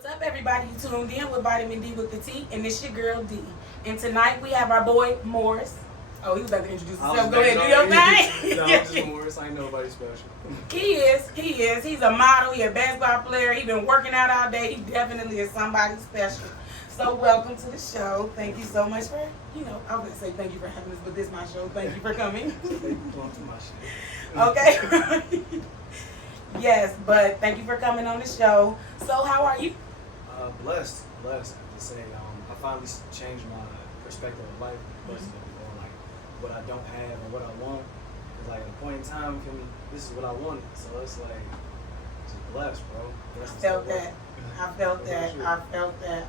What's up, everybody? You tuned in with Vitamin D with the T, and it's your girl D. And tonight we have our boy Morris. Oh, he was about to introduce himself. Go ahead, do your thing. No, I'm just Morris. I ain't nobody special. He is. He's a model. He's a basketball player. He's been working out all day. He definitely is somebody special. So welcome to the show. Thank you so much for, I was going to say thank you for having us, but this is my show. Thank you for coming. Okay. Yes, but thank you for coming on the show. So how are you? Blessed. I have to say, I finally changed my perspective of life. Blessed on like what I don't have and what I want. Cause like at a point in time, this is what I wanted. So it's like just blessed, bro. Blessed I felt that. Man.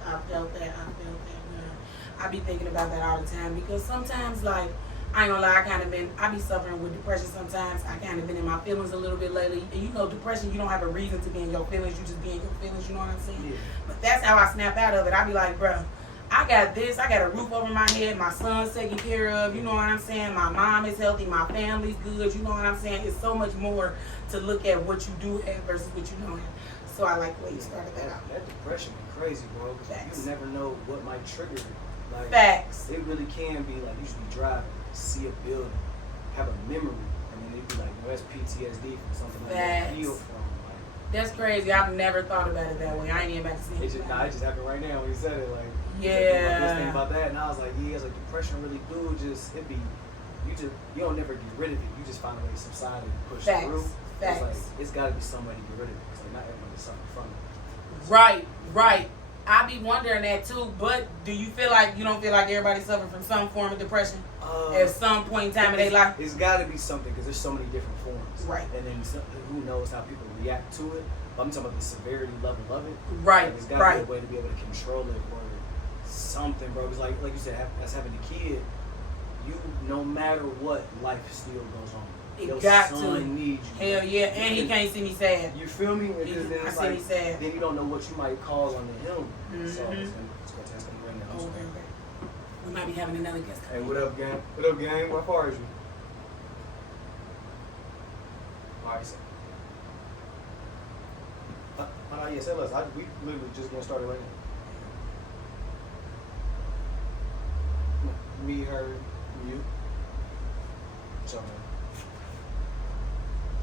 I be thinking about that all the time because sometimes, like, I ain't gonna lie, I be suffering with depression sometimes. I kind of been in my feelings a little bit lately. And depression, you don't have a reason to be in your feelings. You just be in your feelings, you know what I'm saying? Yeah. But that's how I snap out of it. I be like, bro, I got this. I got a roof over my head. My son's taken care of. You know what I'm saying? My mom is healthy. My family's good. You know what I'm saying? It's so much more to look at what you do have versus what you don't have. So I like the way you started that out. That depression be crazy, bro. Because you never know what might trigger it. Like, Facts. It really can be like you should be driving, see a building, have a memory, and then it'd be like, that's PTSD from something like that you heal from. Like, that's crazy. I've never thought about it that way. I ain't even about to see it. It just happened right now when you said it. Like, yeah. I was thinking about that, and I was like, it's like depression really do you don't never get rid of it. You just find a way to subside and push through. Facts. It's like it's got to be some way to get rid of it. It's like not everybody's suffering from it. Right. I be wondering that too, but do you don't feel like everybody's suffering from some form of depression at some point in time in their life? It's got to be something because there's so many different forms. Right. And then who knows how people react to it. But I'm talking about the severity level of it. Right. Like, there's got to be a way to be able to control it or something, bro. Because like you said, as having a kid, no matter what, life still goes on. Your son needs you. Hell yeah, and he can't see me sad. You feel me? I see me sad. Then you don't know what you might call on him. Mm-hmm. So it's gonna bring that. Okay. We might be having another guest. Hey, what up, gang? What up, gang? How far is you? Alright, so. Yeah, tell us. We literally just getting started right now. Me, her, you. So, man.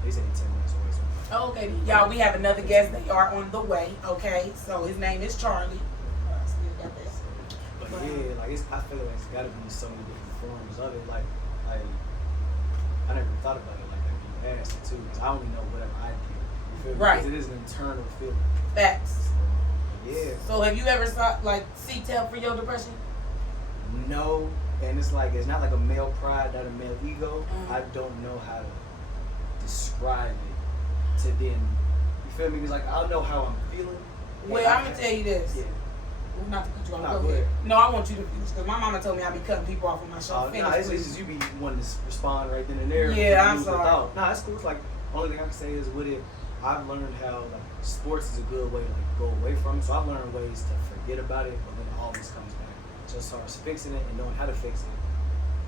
They said 10 minutes away. So. Okay, y'all, we have another guest. They are on the way. Okay, so his name is Charlie. But yeah, like I feel like it's got to be so many different forms of it. Like I never thought about it like that when you asked it too, because I only know whatever I do. You feel me? Right. Because it is an internal feeling. Facts. Yeah. So have you ever seeked help for your depression? No, and it's not like a male pride, not a male ego. Mm-hmm. I don't know how to describe it to then. You feel me? Because I'll know how I'm feeling. Well, I'm gonna tell you this. Yeah. Not to cut you off. Nah, go ahead. No, I want you to finish because my mama told me I be cutting people off on my show. It's just you be wanting to respond right then and there. Yeah, I'm sorry. Nah, it's cool. It's like only thing I can say is with it, I've learned how sports is a good way to go away from it. So I've learned ways to forget about it, but then it always comes back. So as far as fixing it and knowing how to fix it,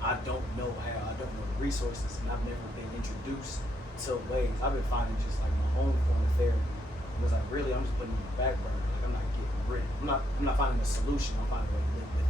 I don't know how. I don't know the resources, and I've never been introduced to ways. I've been finding just like my own form of therapy. It was like really, I'm just putting it on the back burner. Like I'm not getting rid of it. I'm not finding a solution. I'm finding a way to live with it.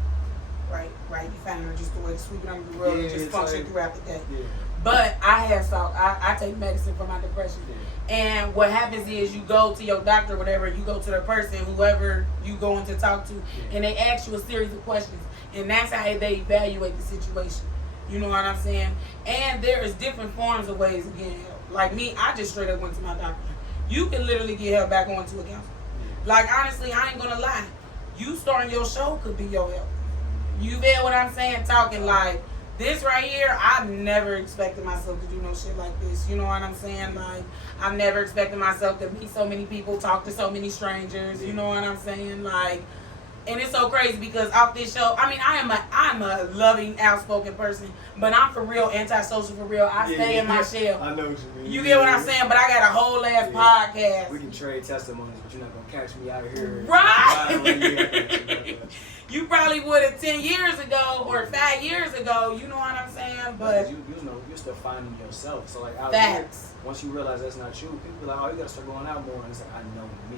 Right. You finding just a way to sweep it under the rug and just function throughout the day. Yeah. But I take medicine for my depression. Yeah. And what happens is you go to your doctor, whatever, you go to the person, whoever you going to talk to, and they ask you a series of questions. And that's how they evaluate the situation. You know what I'm saying? And there is different forms of ways of getting help. Like me, I just straight up went to my doctor. You can literally get help back on to a counselor. Yeah. Like honestly, I ain't gonna lie. You starting your show could be your help. You feel what I'm saying? Talking like this right here, I never expected myself to do no shit like this. You know what I'm saying? Like, I never expected myself to meet so many people, talk to so many strangers. You know what I'm saying? Like, and it's so crazy because off this show, I mean, I'm a loving, outspoken person, but I'm for real antisocial for real. I stay in my shell. I know what you mean. You get what I'm saying? But I got a whole ass podcast. We can trade testimonies, but you're not gonna catch me out here. Right. You probably would have 10 years ago or 5 years ago. You know what I'm saying? But you're still finding yourself. So like out facts. here, once you realize that's not you, people are like, oh, you gotta start going out more. And it's like, I know me.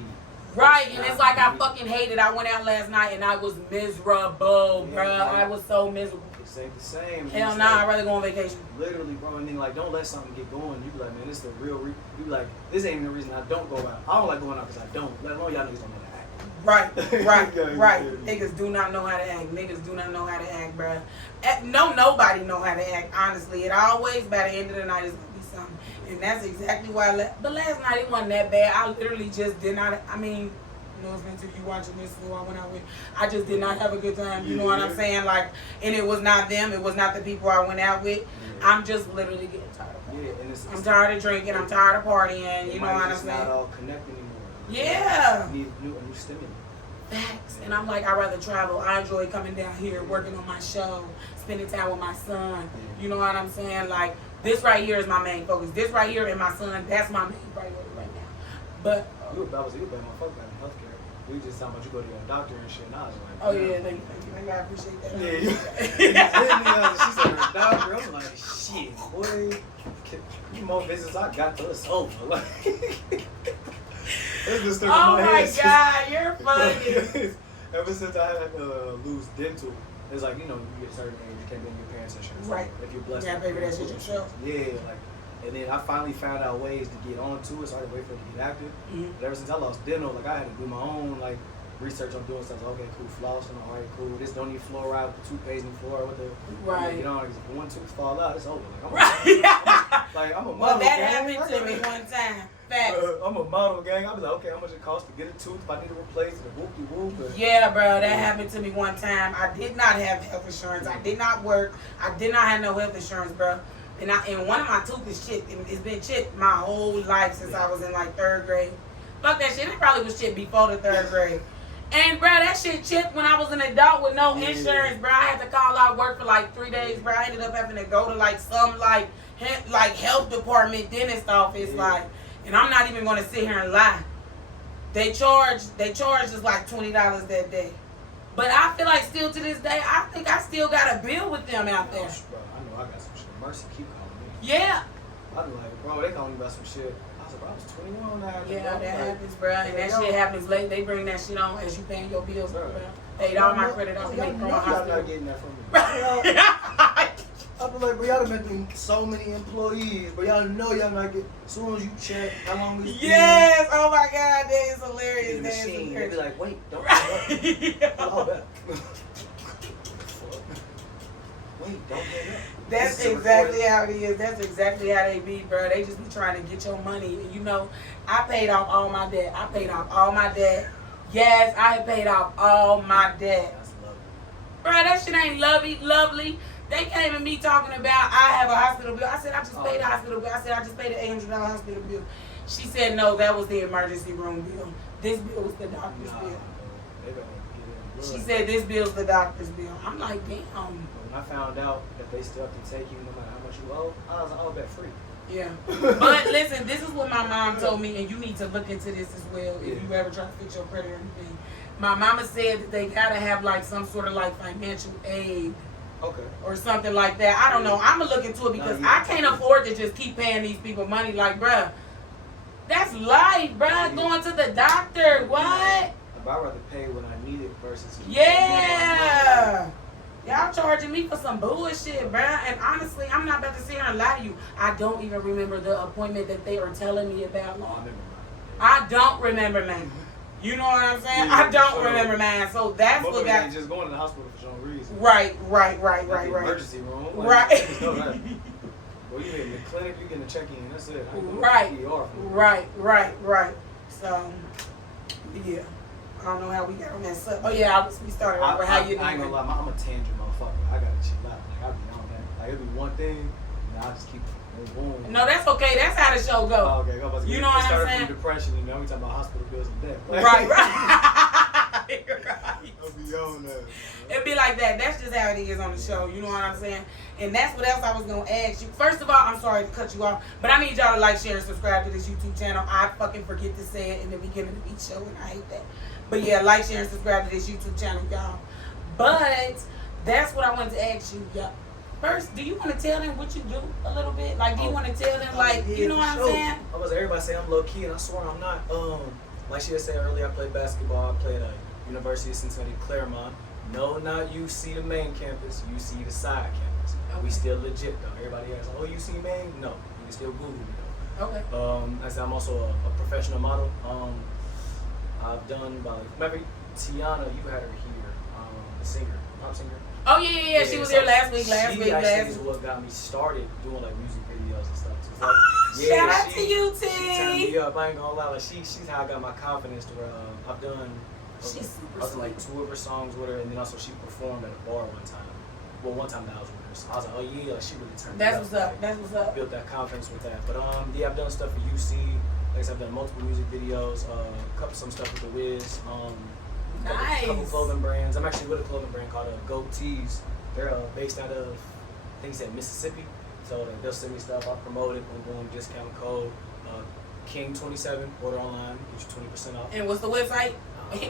Right, and it's like I fucking hated. I went out last night and I was miserable, Yeah, bro. like, I was so miserable. It ain't the same. Hell nah, I'd rather go on vacation. Literally, bro. And then like, don't let something get going. You be like, man, this is the real. You be like, this ain't even the reason I don't go out. I don't like going out because I don't. Let alone y'all niggas don't know how to act. Right, Yeah, right. yeah. Niggas do not know how to act. Niggas do not know how to act, bruh. Nobody know how to act, honestly. It always, by the end of the night, is going to be something. And that's exactly why but last night, it wasn't that bad. I literally just did not, I mean, no offense if you watching this, who I went out with, I just did not have a good time. You know what I'm saying? Like, and it was not them. It was not the people I went out with. Yeah. I'm just literally getting tired of partying. Yeah, and I'm tired of drinking. I'm tired of partying. You know what I'm saying? Not all connected anymore. Yeah. You need a new stimulus. Facts. And I'm like, I'd rather travel. I enjoy coming down here, working on my show, spending time with my son. You know what I'm saying? Like, this right here is my main focus. This right here and my son, that's my main priority right now. But you were my fuck about healthcare. We just talking about you go to your doctor and shit. And I was like, oh yeah, thank you. I appreciate that. Yeah, she said her doctor. I'm like, shit, boy. You more visits I got to us over. Like, oh my god, you're funny. Ever since I had to lose dental, it's like, you know, you get a certain age, you can't be in your parents' insurance. Right. If you're blessed. Yeah, baby, that's yourself. Yeah, like, and then I finally found out ways to get onto it, so I had to wait for it to get active. Mm-hmm. But ever since I lost dental, like, I had to do my own, like, research on doing stuff. Like, okay, cool, flossing, all right, cool. This don't need fluoride with the toothpaste and fluoride with the. Right. You know, like, if one tooth fall out, it's over. Like, I'm a model. Well, that gang. happened to me one time. Facts. I'm a model gang. I'll be like, okay, how much it costs to get a tooth if I need to replace it? Whoop-de-whoop. Yeah, bro, that happened to me one time. I did not have health insurance. I did not work. I did not have no health insurance, bro. And one of my tooth is chipped. It's been chipped my whole life since I was in like 3rd grade. Fuck that shit. It probably was chipped before the 3rd grade. And bro, that shit chipped when I was an adult with no insurance, bro. I had to call out work for like 3 days, bro. I ended up having to go to like some like health department dentist office, like. And I'm not even gonna sit here and lie. They charge us like $20 that day. But I feel like still to this day, I think I still got a bill with them out there. Bro, I know I got some shit. Mercy keep calling me. Yeah. I be like, bro, they calling me about some shit. I was like, bro, I was 21 now. Yeah, that happens, bro. And that shit happens late. They bring that shit on as you paying your bills, bro. Paid all my credit off. Y'all not getting that from me. I be like, bro, y'all done been through so many employees, but y'all know y'all not getting. As soon as you check how long this yes, oh my god, that is hilarious. The that is machine, hilarious. they be like, wait, don't hang up. Oh, back. Wait, don't hang up. That's exactly how it is. That's exactly how they be, bro. They just be trying to get your money. And you know, I paid off all my debt. Yes, I have paid off all my debt. That's lovely. Bro, that shit ain't lovely. They came at me talking about I have a hospital bill. I said, I just paid the hospital bill. I said, I just paid an $800 hospital bill. She said, no, that was the emergency room bill. This bill was the doctor's bill. She said, this bill's the doctor's bill. I'm like, damn. When I found out that they still have to take you no matter how much you owe, I was like, oh, bet free. Yeah. But listen, this is what my mom told me, and you need to look into this as well if you ever try to fix your credit or anything. My mama said that they gotta have like some sort of like financial aid. Okay. Or something like that. I don't know. I'm gonna look into it because I can't afford to just keep paying these people money. Like, bruh, that's life, bruh. Going to the doctor. What? I'd rather pay when I need it versus. Yeah. Y'all charging me for some bullshit, bruh. And honestly, I'm not about to sit here and lie to you. I don't even remember the appointment that they were telling me about. I don't remember, man. You know what I'm saying? Yeah, I don't remember, man. So that's what got. Just going to the hospital for some reason. Right. Emergency room. Right. Well, you in the clinic, you getting a check-in. That's it. Right. So, yeah. I don't know how we got on that stuff. Oh yeah, we started off with how you doing. I ain't gonna lie, I'm a tangent motherfucker. I gotta chill out. Like, I be on that. Like, it'll be one thing, and I'll just keep boom. No, that's okay. That's how the show goes. Oh, okay. You know what I'm saying? From depression, you know, we talking about hospital bills and death. Like, right. I'll be on that. It'd be like that. That's just how it is on the show. You know what I'm saying? And that's what else I was gonna ask you. First of all, I'm sorry to cut you off, but I need y'all to like, share, and subscribe to this YouTube channel. I fucking forget to say it in the beginning of each show, and I hate that. But yeah, like, share, and subscribe to this YouTube channel, y'all. But that's what I wanted to ask you, y'all. First, do you want to tell them what you do a little bit? Like, do you want to tell them, like, you know what I'm saying? I was everybody say I'm low key, and I swear I'm not. like she had said earlier, I played basketball. I played at University of Cincinnati, Claremont. No, not UC, the main campus. UC, the side campus. Okay. We still legit though. Everybody asks, "Oh, UC main?" No, you can still Google me though. Okay. I said I'm also a professional model. I've done maybe Tiana, you had her here, the singer, pop singer. Oh yeah. She was here last week. She actually is what got me started doing like music videos and stuff. So it's like, Shout out to you, T. She turned me up. I ain't gonna lie. Like she's how I got my confidence to where I've done. She's super I've done like 2 of her songs with her, and then also she performed at a bar one time. Well, one time that I was with her. So I was like, oh yeah, like she really turned me up. That's what's up. That's what's up. Built that confidence with that. But yeah, I've done stuff for UC. Like I said, I've done multiple music videos, some stuff with the Wiz. Nice. Couple clothing brands. I'm actually with a clothing brand called Go Tees. They're based out of, I think he said Mississippi. So they'll send me stuff. I'll promote it. Boom, boom. Discount code King27. Order online. Get you 20% off. And what's the website?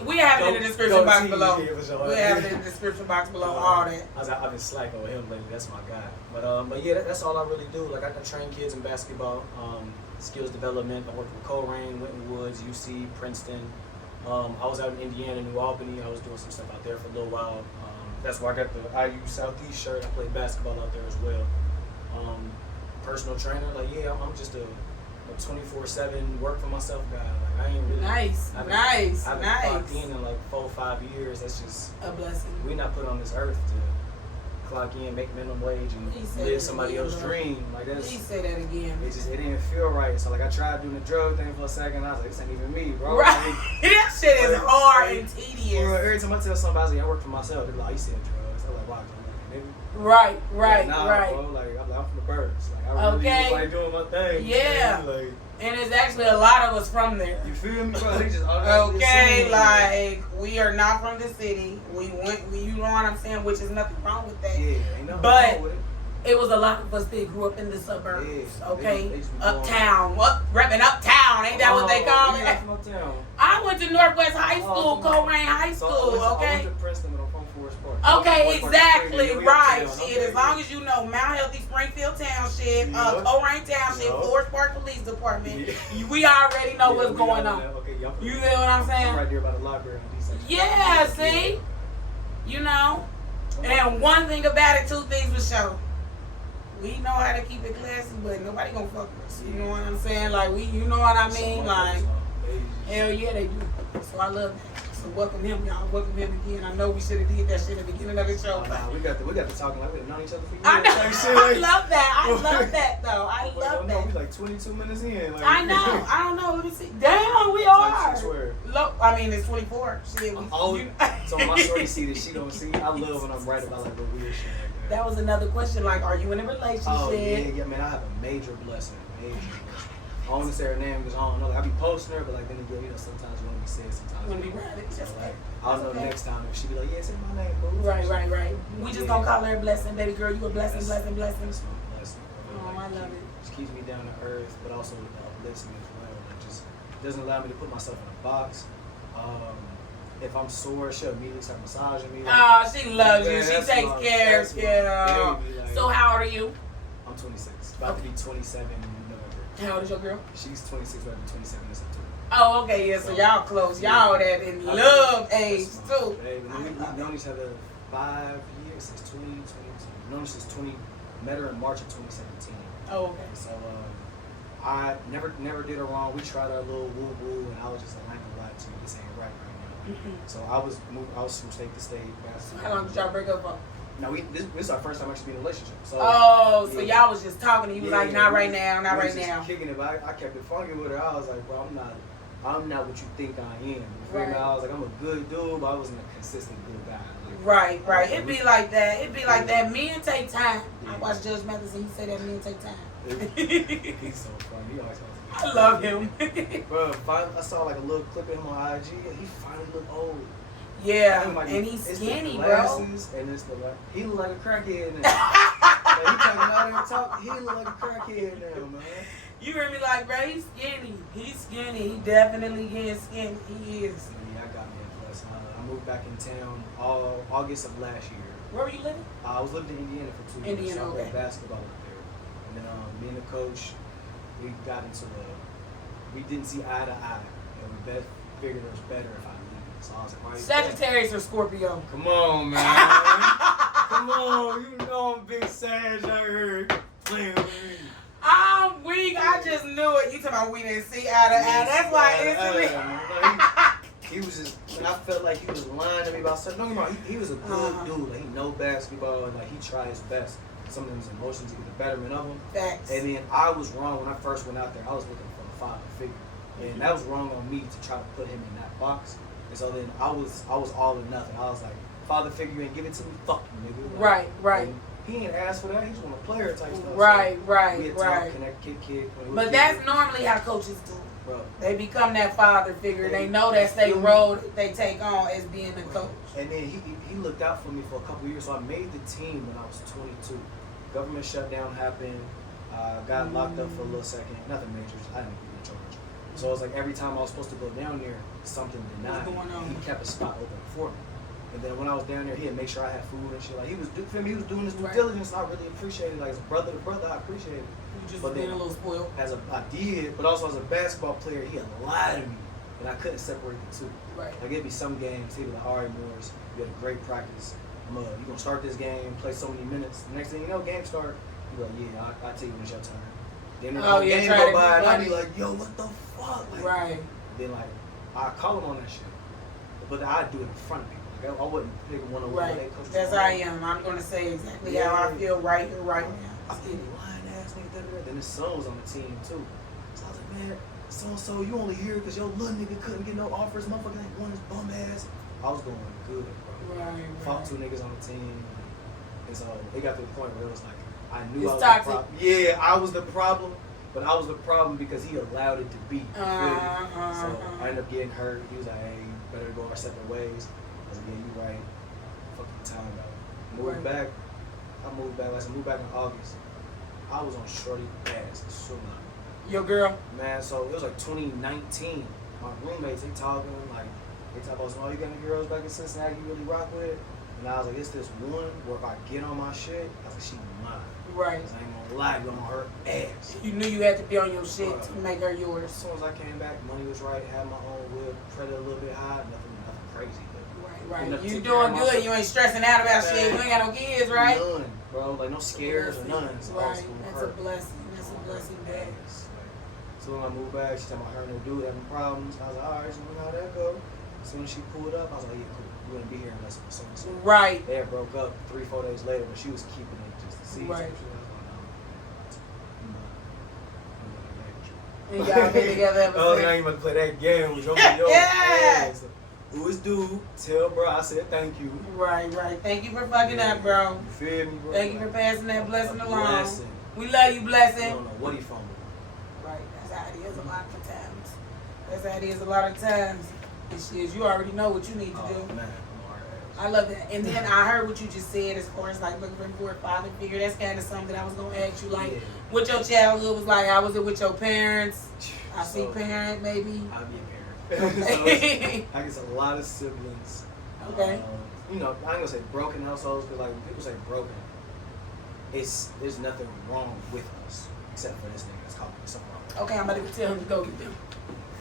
We have it in the description box below. Yeah, for sure. We have it in the description box below. All that. I've been slacking with him lately. That's my guy. But yeah, that's all I really do. Like I train kids in basketball, skills development. I worked with Colerain, Winton Woods, UC, Princeton. I was out in Indiana, New Albany. I was doing some stuff out there for a little while. That's where I got the IU Southeast shirt. I played basketball out there as well. Personal trainer, like yeah, I'm just a 24/7 work for myself guy. Like I ain't really Nice. I haven't clocked in like 4 or 5 years. That's just A blessing. we not put on this earth to clock in, make minimum wage, and live somebody else's dream. Like that's. Please say that again. It didn't feel right. So like I tried doing the drug thing for a second. I was like, this ain't even me, bro. Right. Like, That shit is hard and bro, tedious. every time I tell somebody, I was like, I work for myself. They're like, you said drugs. I'm like, why? I'm like, nigga. Right. Like, nah, bro. Like I'm from the birds. Like I really was like doing my thing. Yeah. Man. Like. And it's actually a lot of us from there. You feel me, bro? They just Okay, like we are not from the city. We you know what I'm saying, which is nothing wrong with that. Yeah, ain't nothing But wrong with it. it was a lot of us that grew up in the suburbs. Yeah, Okay, they just be uptown, repping uptown. Ain't that what they call yeah, it? from uptown. I went to Northwest High School, Colerain High So School. I Okay. went to Princeton, but I'm from Forest Park. Okay, Forest Park exactly, is crazy. right. Uptown, Shit, as long as you know Mount Healthy Springfield Township, Yeah. Colerain Township, Yeah. Forest Park Police Department, Yeah. we already know Yeah, what's we going know on. that. Okay, y'all- You feel what I'm saying? I'm right there by the library on D-section. Yeah, see? You know? And one thing about it, 2 things for sure. We know how to keep it classy, but nobody gonna fuck with us. You know what I'm saying? Like, you know what I mean? Like, hell yeah, they do. So I love that. So welcome him, y'all. Welcome him again. I know we should have did that shit at the beginning of the show. Nah, we got to talking like we've known each other for years. I know. Like, shit, I like- love that. I love that, though. I love No, we that. like 22 minutes in. Like, I know. I don't know. Let me see. Damn, we I are. swear. Look, I mean, it's 24. Shit. So my shorty see that she don't see. I love when I'm right about like the weird shit like that. That was another question. Like, are you in a relationship? Oh yeah, man. I have a major blessing. I don't want to say her name because I don't know. Like, I be posting her, but like then again, you know, sometimes you want to be said, sometimes You want to you be right. It's just like, like, I don't know okay. next time if she be like, yeah, say my name, boo. Right. We just gonna call her a blessing, baby girl. You a blessing, That's blessing. That's my blessing. Oh, I love it. She keeps me down to earth, but also uplifts me as well. Like, just doesn't allow me to put myself in a box. If I'm sore, she'll immediately start massaging me. Oh, she loves you. Yeah, She that's takes my- care of that's my you. baby, like- So how old are you? I'm 26. About to be 27 in November. How old is your girl? She's 26, about to be 27 in September. Oh, okay, yeah. So y'all close. Y'all that in love age too. Baby, we've known each other 5 years since 2022. Known her since met her in March of 2017. Oh, okay. So I never did her wrong. We tried our little woo woo, and I was just like, I ain't gonna lie to you, this ain't right now. So I was from state to state. So how long did y'all break up for? Now this is our first time actually being in a relationship. So So yeah. y'all was just talking and you was like, not right now, not we right was just now. Kicking it, but I kept it funky with her. I was like, bro, I'm not what you think I am. You feel me? Right. I was like, I'm a good dude, but I wasn't a consistent good guy. Like, Right. It'd be like that. It'd be like that. Men take time. I watched Judge Matheson. He said that men take time. He's so funny. He always I love him. Bro, I saw like a little clip of him on IG, and he finally looked old. Yeah, Like, and he's it's skinny, the bro. glasses, and it's the he look like a crackhead now. Like, he talking out there talk. He look like a crackhead now, man. You heard me like, bro, he's skinny. He's skinny. He definitely getting skinny. He is. Yeah, I got me a plus. I moved back in town August of last year. Where were you living? I was living in Indiana for 2 years. Indiana, so I played okay. basketball up there. And then me and the coach, we got into we didn't see eye to eye. And we figured it was better if I leave. So I was like, why you Sagittarius or Scorpio? Come on, man. Come on. You know I'm big Sag out here playing with me. I'm weak. I just knew it. You talking about we didn't see eye to eye. That's why instantly. He was just, and I felt like he was lying to me about something. Don't get me wrong, he was a good dude. Like, he know basketball and like he tried his best. Some of his emotions to get the betterment of him. Facts. And then I was wrong when I first went out there. I was looking for a father figure, and that was wrong on me to try to put him in that box. And so then I was all or nothing. I was like, father figure, you ain't give it to me, fuck you, nigga. Like, right. He ain't asked for that. He just want a player type stuff. Right. We had talk, connect, kick. But that's normally how coaches do. Bro. They become that father figure. They know that's their role that they take on as being the coach. And then he looked out for me for a couple years. So I made the team when I was 22. Government shutdown happened. Got locked up for a little second. Nothing major. I didn't get in charge. So it was like every time I was supposed to go down there, something denied me. He kept a spot open for me. And then when I was down there, he'd make sure I had food and shit. Like he was doing his due diligence. I really appreciated it. Like as brother to brother, I appreciated it. You just but being then, a little spoiled. I did, but also as a basketball player, he had lied to me, and I couldn't separate the two. Right. Like it'd be some games, he'd be like, all right, Morris, you had a great practice. You gonna start this game, play so many minutes. The next thing you know, game start. He'd be like, yeah, I'll tell you when it's your turn. Then the game go by, and I'd be like, yo, what the fuck? Like, right. Then like, I call him on that shit, but I'd do it in front of people. Like I wouldn't pick one over. Right. That's how I am. I'm gonna say exactly how I feel right here, right now. I feel lying ass nigga. Then his son was on the team too. So I was like, man, so you only here because your little nigga couldn't get no offers. Motherfucker ain't won his bum ass. I was going good, bro. Right. Fought 2 niggas on the team. And so it got to the point where it was like, I knew it's I was toxic. the problem. Yeah, I was the problem. But I was the problem because he allowed it to be. So I ended up getting hurt. He was like, hey, you better go our separate ways. I was like, yeah, you right. Fucking time out. Moved back. I moved back. I moved back in August. I was on shorty ass so long. Your girl? Man, so it was like 2019. My roommates, they talking, like, they talk about, oh, you got any girls back in Cincinnati you really rock with? And I was like, it's this one where if I get on my shit, I was like, she mine. Right. I ain't gonna lie, you on her ass. You knew you had to be on your shit to make her yours. As soon as I came back, money was right, had my own whip, credit a little bit high, nothing crazy. But right. You doing good, you ain't stressing out about shit, you ain't got no kids, right? None, bro, like no scares or none. So right, that's a blessing. That's a blessing, man. So when I moved back, she told me her and her dude having problems. I was like, all right, so we know how that go. As soon as she pulled up, I was like, yeah, cool. We wouldn't be here unless it was so. Right. They had broke up 3-4 days later, but she was keeping it just to see. Right. And y'all been together ever since. I ain't about to play that game with your ass. Who is dude? Tell bro I said thank you. Right. Thank you for fucking up, bro. You feel me, bro? Thank you for passing that blessing along. Blessing. We love you, blessing. I don't know what he from. Right. That's how it is a lot of times. That's how it is a lot of times. Is you already know what you need to do. Man. I love that. And then I heard what you just said as far as like looking for a father figure. That's kind of something that I was going to ask you. Like, what your childhood was like. How was it with your parents? I see parent, maybe. I'll be a parent. So I guess a lot of siblings. Okay. You know, I ain't going to say broken households because like people say broken. There's nothing wrong with us except for this nigga that's calling me something wrong. Okay, I'm about to tell him to go get them.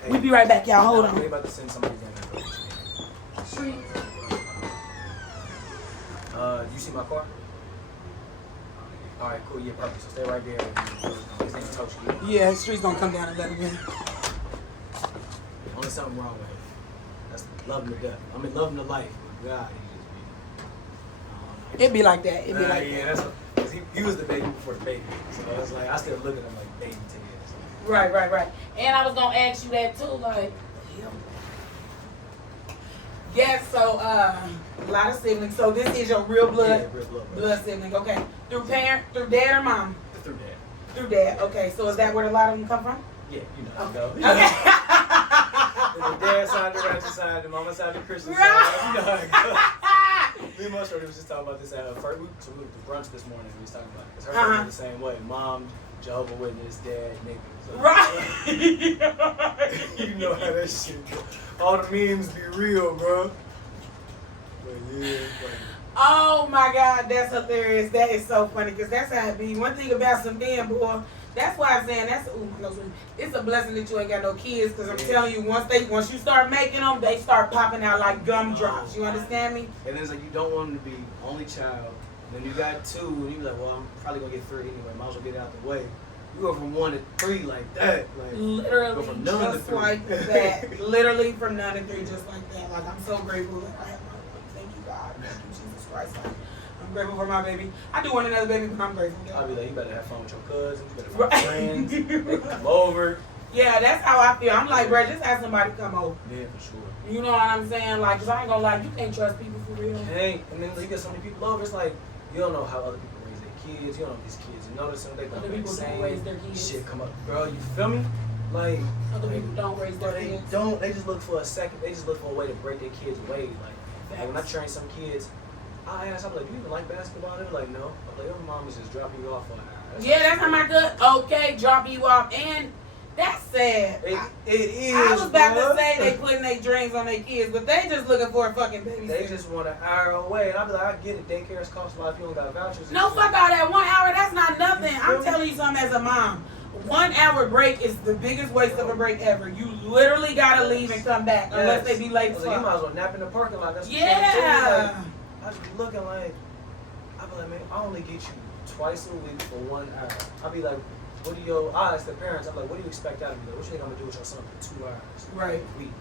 Hey, We'll be right back, y'all. Hold on. We're about to send somebody down there. Street. You see my car? Alright, cool. Yeah, perfect. So stay right there. His name's Cocchi. Yeah, Street's gonna come down and let him in. Only something wrong with him. That's love him to death. I mean, love him to life. God, he just be. It'd be like that. It'd be like yeah, that. That's he was the baby before the baby. So it's like I still look at him like baby to you. Right. And I was gonna ask you that too, like. Yes, so a lot of siblings. So this is your real blood, Yeah, real blood sibling. Okay, through dad or mom? Through dad. Through dad. Okay, so is that where a lot of them come from? Yeah, you know. Okay. You know. The dad side, the ratchet side, the mama side, the Christian side. You know how it goes. Me and my shorty was just talking about this at first. So we went to brunch this morning. We was talking about it. Because her family the same way. Mom, Jehovah's Witness, dad, nigga. So, Right. You know how that shit goes. All the memes be real, bro. But yeah, Oh my God, that's hilarious. That is so funny because that's how it be. One thing about some damn boy, That's why I'm saying it's a blessing that you ain't got no kids, because I'm telling you, once you start making them, they start popping out like gumdrops. You understand me? And it's like you don't want them to be only child. Then you got 2, and you be like, well, I'm probably gonna get 3 anyway. Might as well get it out the way. You go from 1 to 3 like that. Like, literally, go from none just to 3. like that. Literally from none to 3, just like that. Like, I'm so grateful that I have my baby. Thank you, God. Thank you, Jesus Christ. I'm grateful for my baby. I do want another baby, but I'm grateful. I'll be like, you better have fun with your cousins. You better find friends. They can come over. Yeah, that's how I feel. I'm like, bro, just have somebody come over. Yeah, for sure. You know what I'm saying? Like, cause I ain't gonna lie, you can't trust people for real. Hey, and then you get so many people over, it's like, you don't know how other people raise their kids. You don't know if these kids notice them. They Other don't people don't raise their kids. Shit come up. Girl, you feel me? Like, Other people don't raise their they kids. don't. They just look for a second. They just look for a way to break their kids away. Like when I train some kids, I ask, I'm like, do you even like basketball? They're like, no. I'm like, your mom is just dropping you off for an hour. Yeah, that's how my good. Okay, dropping you off, and that's sad. It is. I was about to say they putting their dreams on their kids, but they just looking for a fucking baby. They just want an hour away, and I be like, I get it. Daycare's cost a lot if you don't got vouchers. No, fuck all that. 1 hour, that's not nothing. I'm telling you something as a mom. 1 hour break is the biggest waste of a break ever. You literally gotta leave and come back unless they be late. So you might as well nap in the parking lot. That's yeah. I just be looking like, I be like, man, I only get you twice a week for 1 hour. I be like, what do your, I ask the parents, I'm like, what do you expect out of me? Like, what you think I'm gonna do with your son for 2 hours? Right. A week?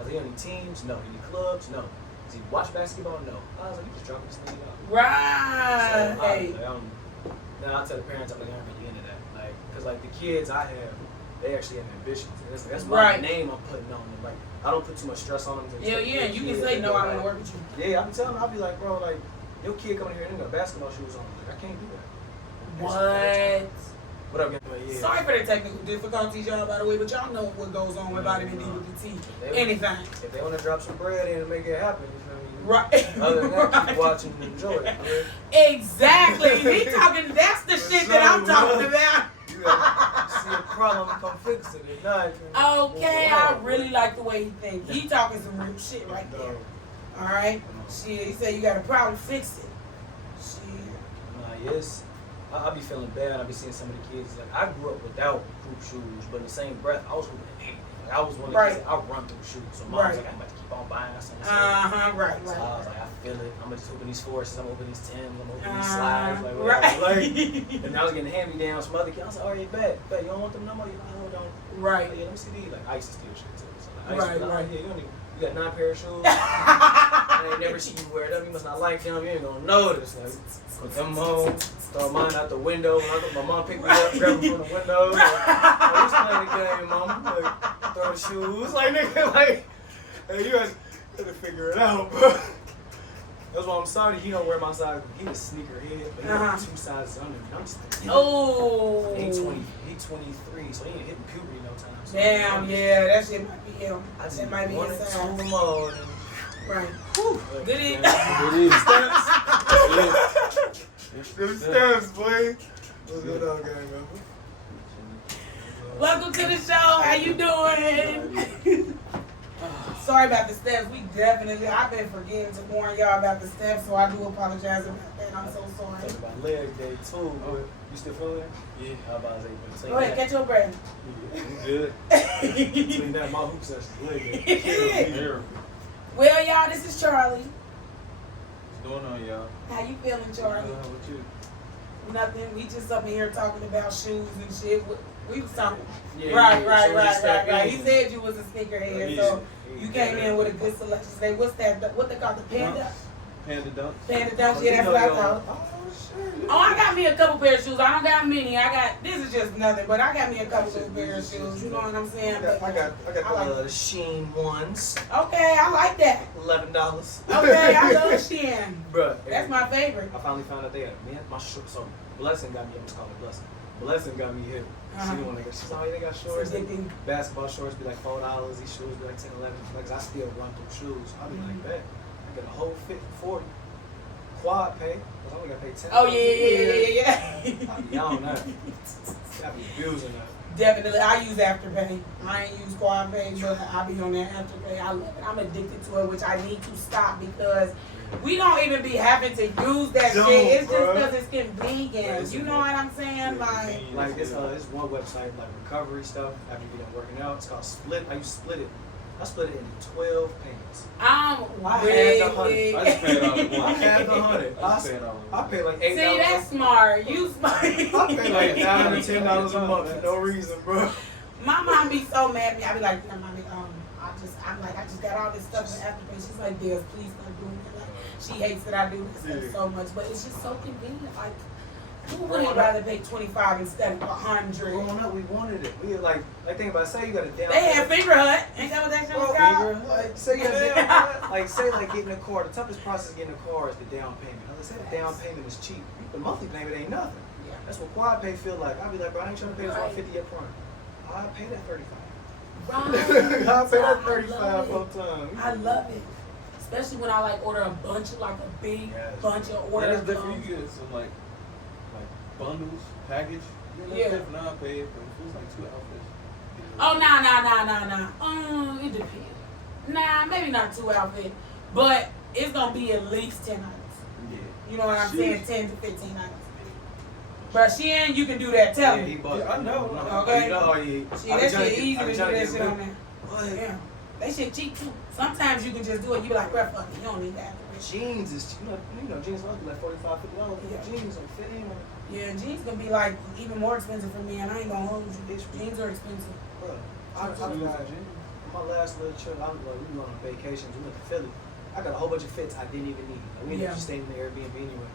Are there any teams? No. Any clubs? No. Does he watch basketball? No. I was like, you just dropping this thing out. Right. So now I tell the parents, I'm like, I'm really into that. Like, cause like the kids I have, they actually have ambitions. That's my name I'm putting on them. Like, I don't put too much stress on them. Yeah, you can say no, I don't work with you. Yeah, I'm telling them, I'll be like, bro, like, your kid coming here and got basketball shoes on. Like, I can't do that. What? What up, yeah. Sorry for the technical difficulties, y'all, by the way, but y'all know what goes on with vitamin D with the tea. Anything. If they want to drop some bread in and make it happen, you know what I right. mean? Other than that, keep watching and enjoy it. Exactly. He talking, that's the shit that I'm talking about. You see a problem, come fix it. If not, okay, I really like the way he thinks. He talking some real shit right there. All right? Shit, he said you got a problem, fix it. Shit. Yes. I be feeling bad. I be seeing some of the kids. Like, I grew up without hoop shoes, but in the same breath, I was hooping anything. Like, I was one of the kids, I run through shoes. So mom's like, I'm about to keep on buying something. Right. So I was like, I feel it. I'm just hooping these forces. I'm opening these Timbs. I'm opening these slides. Like, whatever. Like, and I was getting hand-me-downs from other kids. I was like, all right, bet. You don't want them no more? You don't. Right. Like, yeah, let me see these. Like, I used to steal shit too. So, like, I used to be like, yeah, you don't need. You got 9 pair of shoes. I ain't never seen you wear them. You must not like them. You ain't gonna notice. Like, put them home, throw mine out the window. My mom picked me up, grabbed them from the window. Like, oh, just playing the game, mama. Like, throw the shoes. Like, nigga, like, hey, you guys gotta figure it out, bro. That's why I'm sorry he don't wear my size. He a sneakerhead, but he got 2 sizes under me. I'm just oh. He 23, so he ain't hitting puberty no time. So damn, yeah, that shit might be him. That might be his size. Right. Whew. Good evening. Good steps, boy. What's good on, gang, man? Welcome to the show. How you doing? Sorry about the steps. I've been forgetting to warn y'all about the steps, so I do apologize about that. I'm so sorry. Talking about leg day too, boy. You still feeling it? Yeah. How about that? Go ahead, catch your breath. Yeah, you good. Between that, my hoop session, leg day. Well, y'all, this is Charlie. What's going on, y'all? How you feeling, Charlie? What you? Nothing. We just up in here talking about shoes and shit. We was talking. Yeah, Right. He said you was a sneakerhead, so you came in with a good selection. Say, what's that? What they call the Panda? Panda Dunk. Panda Dunk. Yeah, that's what I thought. Oh, I got me a couple pair of shoes. I don't got many. This is just nothing, but I got me a couple of pair of shoes. You know what I'm saying? I got the Sheen ones. Okay, I like that. $11. Okay, I love Shein. Bruh, That's my favorite. I finally found out they had my shorts. So Blessing got me. I'm just calling it Blessing. Blessing got me hit. She the one that she's like, they got shorts. Basketball shorts be like $4. These shoes be like $10, $11. Like, I still run through shoes. I be like, bet. I get a whole fit for $40. Quad pay. Cause I only got to pay $10. Oh yeah. I be on that. I be abusing that. Definitely, I use Afterpay. I ain't use Quad Pay, but I be on that Afterpay. I love it. I'm addicted to it, which I need to stop because we don't even be having to use that shit. It's just because it's convenient. You know what I'm saying? Like it's one website like recovery stuff after you get done working out. It's called Split. I split it. I split it into 12 payments. I had the 100. I just paid off one. I had the 100. I paid like $8. See, that's smart. You smart. I paid like $9 or $10 a month for no reason, bro. My mom be so mad at me. I be like, damn, mommy, I just got all this stuff in Afterpay. She's like, Des, please stop doing it. Like, she hates that I do this stuff so much, but it's just so convenient. Like, who would rather pay $25 instead of $100? Growing up, we wanted it. We like think about it, say you got a down. They had Finger Hut. Ain't that what that shit was called? Like say you got like getting a car. The toughest process of getting a car is the down payment. Let's say the down payment is cheap. The monthly payment ain't nothing. Yeah. That's what Quad Pay feel like. I'll be like, bro, I ain't trying to pay this $150 up front. I'll pay that $35. Right. I'll pay that $35 full time. I love it. Especially when I like order a bunch of like a big bunch of orders. That's different. You get some like bundles, package. Yeah. Different. Now I pay it, but it feels like 2 outfits. Oh, nah. It depends. Nah, maybe not 2 outfits, but it's gonna be at least 10 items. Yeah. You know what I'm saying? 10 to 15 items. But Shein, you can do that. Tell me. I know. Okay. See, that shit easy to do that shit on there. Yeah. That shit cheap too. Sometimes you can just do it. You be like, bruh, fuck it. You don't need that. Jeans is jeans must be like $45, $50. Yeah. Jeans like fit in. Yeah, jeans gonna be like even more expensive for me, and I ain't gonna hold you. Jeans are expensive. Bro, I got my last little trip. We went on vacations. We went to Philly. I got a whole bunch of fits I didn't even need. Like, we ended up just staying in the Airbnb anyway.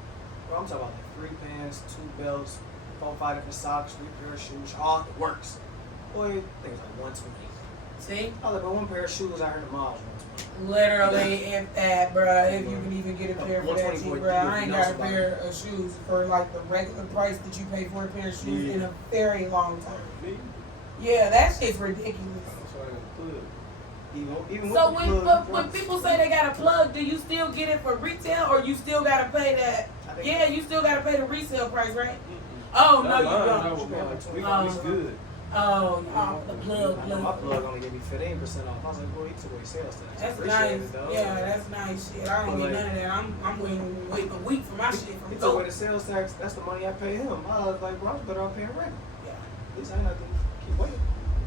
Bro, I'm talking about like 3 pants, 2 belts, 4 or 5 different socks, 3 pair of shoes, all the works. Boy, things like 120. See? I was like, bro, 1 pair of shoes I heard the miles 120. Literally, if that, bruh, if you can even get a pair for that cheap, bruh. I ain't got a pair of shoes for like the regular price that you pay for a pair of shoes in a very long time. Yeah, that shit's ridiculous. Even so with when people say they got a plug, do you still get it for retail or you still gotta pay that? Yeah, you still gotta pay the resale price, right? Oh no, you don't. It's good. Oh, the plug. My plug only gave me 15% off. I was like, boy, he took away sales tax. That's nice. Yeah, that's nice shit. I don't get none of that. I'm waiting a week for my shit from He took away the sales tax. That's the money I pay him. I was like, bro, I was better off paying rent. Yeah. At least I ain't have to keep waiting.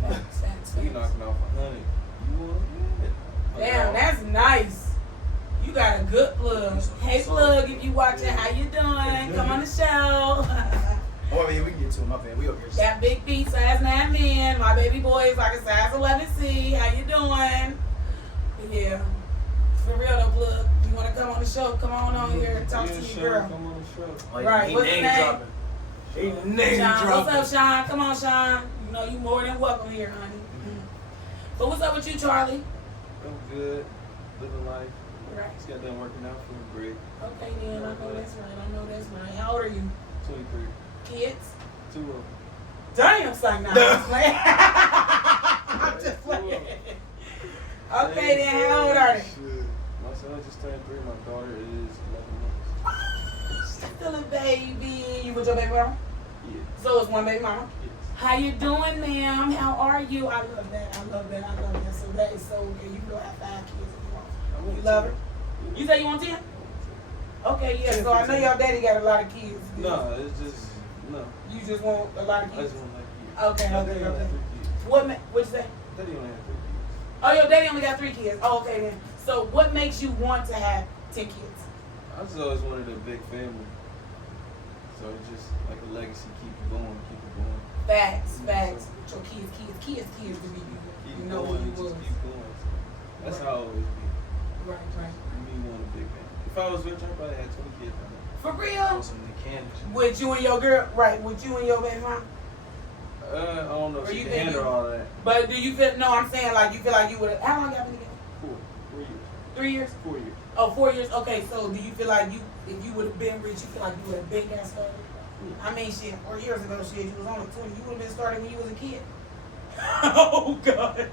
Facts. You knocking off 100. You want it? Damn, that's nice. You got a good plug. Hey, plug, if you watching, how you doing? Come on the show. Oh, I mean, we can get to him. My bad. We over here. Got big feet, size 9 men. My baby boy is like a size 11C. How you doing? Yeah. For real though, plug. You want to come on the show? Come on here and talk to your girl. Come on the show. Like, Right. What's his name? He name Sean. dropping. What's up, Sean? Come on, Sean. You know you more than welcome here, honey. But what's up with you, Charlie? I'm good. Living life. Right. Just got done working out. Feeling great. Okay, then. I know that's right. How old are you? 23. Kids? 2 of them. Damn, son. I'm just playing. I'm just playing. Okay, then. How old are they? My son just turned 3. My daughter is 11 months. Still a baby. You with your baby mama? Yeah. So it's one baby mama? Yes. How you doing, ma'am? How are you? I love that. So that is so good. You can go have 5 kids if you want. You love her? You say you want 10? Okay, yeah. So I know your daddy got a lot of kids. No, it's just, no. You just want a lot of I kids? just want like kids. Okay. My daddy only had 3 kids. What'd you say? Daddy only had 3 kids. Oh, your daddy only got 3 kids. Oh, okay then. So what makes you want to have 10 kids? I just always wanted a big family. So it's just like a legacy, keep it going. Facts. With your kids to be you. Keep You know going, who you just was. keep going. That's how I always be. Right. Me want a big family. If I was rich, I probably had 20 kids by now. For real? Some mechanics. With you and your girl? Right, with you and your baby mom? I don't know Or if you she can think handle all that. But do you feel, no, I'm saying like you feel like you would have, how long y'all been together? 4 years. 3 years? 4 years. Oh, 4 years? Okay, so do you feel like if you would have been rich, you feel like you would have been got started? I mean, shit, 4 years ago, shit, you was only 20. You would have been started when you was a kid. Oh, God.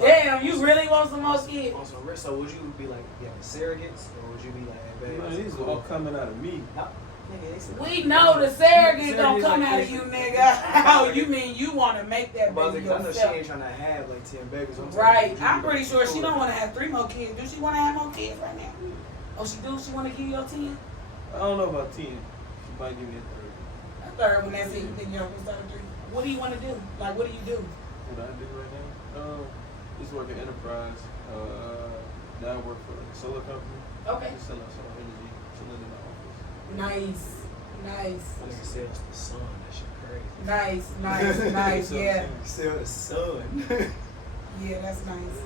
Damn, you really want some more kids? Also, so would you be like, yeah, surrogates, or would you be like, hey, babe? These are all coming out of me. No, Nigga, they said, We know the surrogate gonna come out of you, nigga. Oh, you mean you want to make that But baby I know she yourself? ain't trying to have like 10 babies. Right. I'm pretty sure she don't want to have 3 more kids. Do she want to have more kids right now? Oh, she do? She want to give you your 10? I don't know about 10. She might give me a 30. A third when that's it. Then you're going to start a 3. What do you want to do? Like, what do you do? What I do right now? Just work at Enterprise. Now I work for a solar company. Okay. Just selling solar energy. Chilling in the office. Nice. Nice. Nigga sells the sun. That shit crazy. Nice. Yeah. Sell the sun. Yeah, that's nice.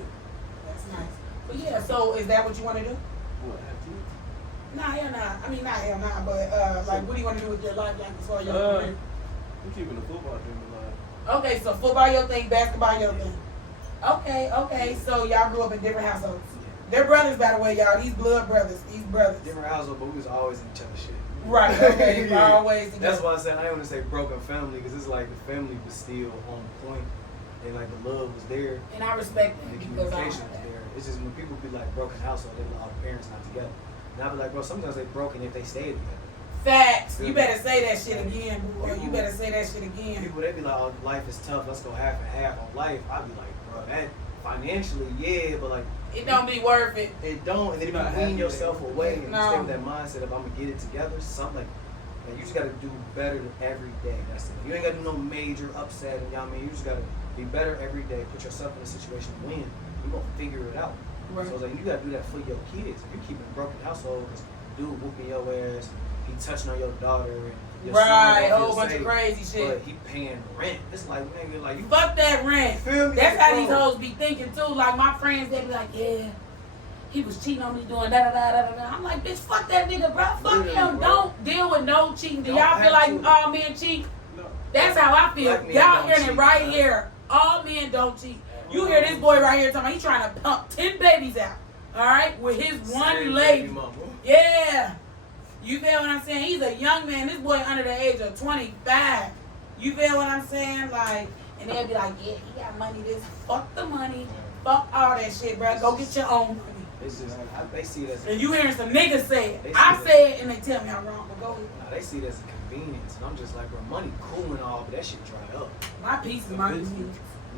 That's nice. But yeah, so is that what you want to do? What, have kids? Nah, hell nah. I mean, not hell nah, but like, what do you want to do with your life, like, as far as your career? I'm keeping the football dream alive. Okay, so football your thing, basketball your thing. Okay. So y'all grew up in different households. They're brothers, by the way, y'all. These blood brothers. These brothers. Different household, but we was always in each other's shit. Right. Okay. Yeah. Always together. That's why I said I don't want to say broken family because it's like the family was still on point and like the love was there And I respect and the that because I don't communication have was that. there. It's just when people be like broken household, they be like, oh, parents not together. And I be like, bro, sometimes they broken if they stay together. Facts. You better say that shit again, boy. You better say that shit again. People they be like, oh, life is tough. Let's go half and half on life. I be like, bro, that financially, yeah, but like It don't be worth it. it don't. And then if Not you wean happy, yourself away and No. you stay with that mindset of I'm gonna get it together, something like. You just gotta do better every day. That's it. You ain't gotta do no major upset. You know what I mean? You just gotta be better every day. Put yourself in a situation to win. You gonna figure it out. Right. So it's like you gotta do that for your kids. If you keep a broken household, cause dude whooping your ass, he touching on your daughter, and your Right, son a don't whole feel bunch safe, of crazy shit. but he paying rent. It's like nigga, like you Fuck that rent. feel me? That's how these Bro. hoes be thinking too. Like my friends, they be like, yeah, he was cheating on me doing da da da da da. I'm like, bitch, fuck that nigga, bro. Fuck Literally, him. bro. Don't deal with no cheating. Do Don't y'all feel have like to. all men cheat? No. That's how I feel. Black men Y'all don't hearing it cheat, right man. here. All men don't cheat. You hear this boy right here talking about he trying to pump 10 babies out. All right, with his one Same lady. baby mama. Yeah. You feel what I'm saying? He's a young man. This boy under the age of 25. You feel what I'm saying? Like, and they'll be like, yeah, he got money. This, fuck the money. Fuck all that shit, bro. Go get your own money. It's just they see it as And you hearing some niggas say it. They I see say it and they tell me I'm wrong, but go ahead. nah, they see it as a convenience, and I'm just like, bro, money cool and all, but that shit dry up. My piece is my piece.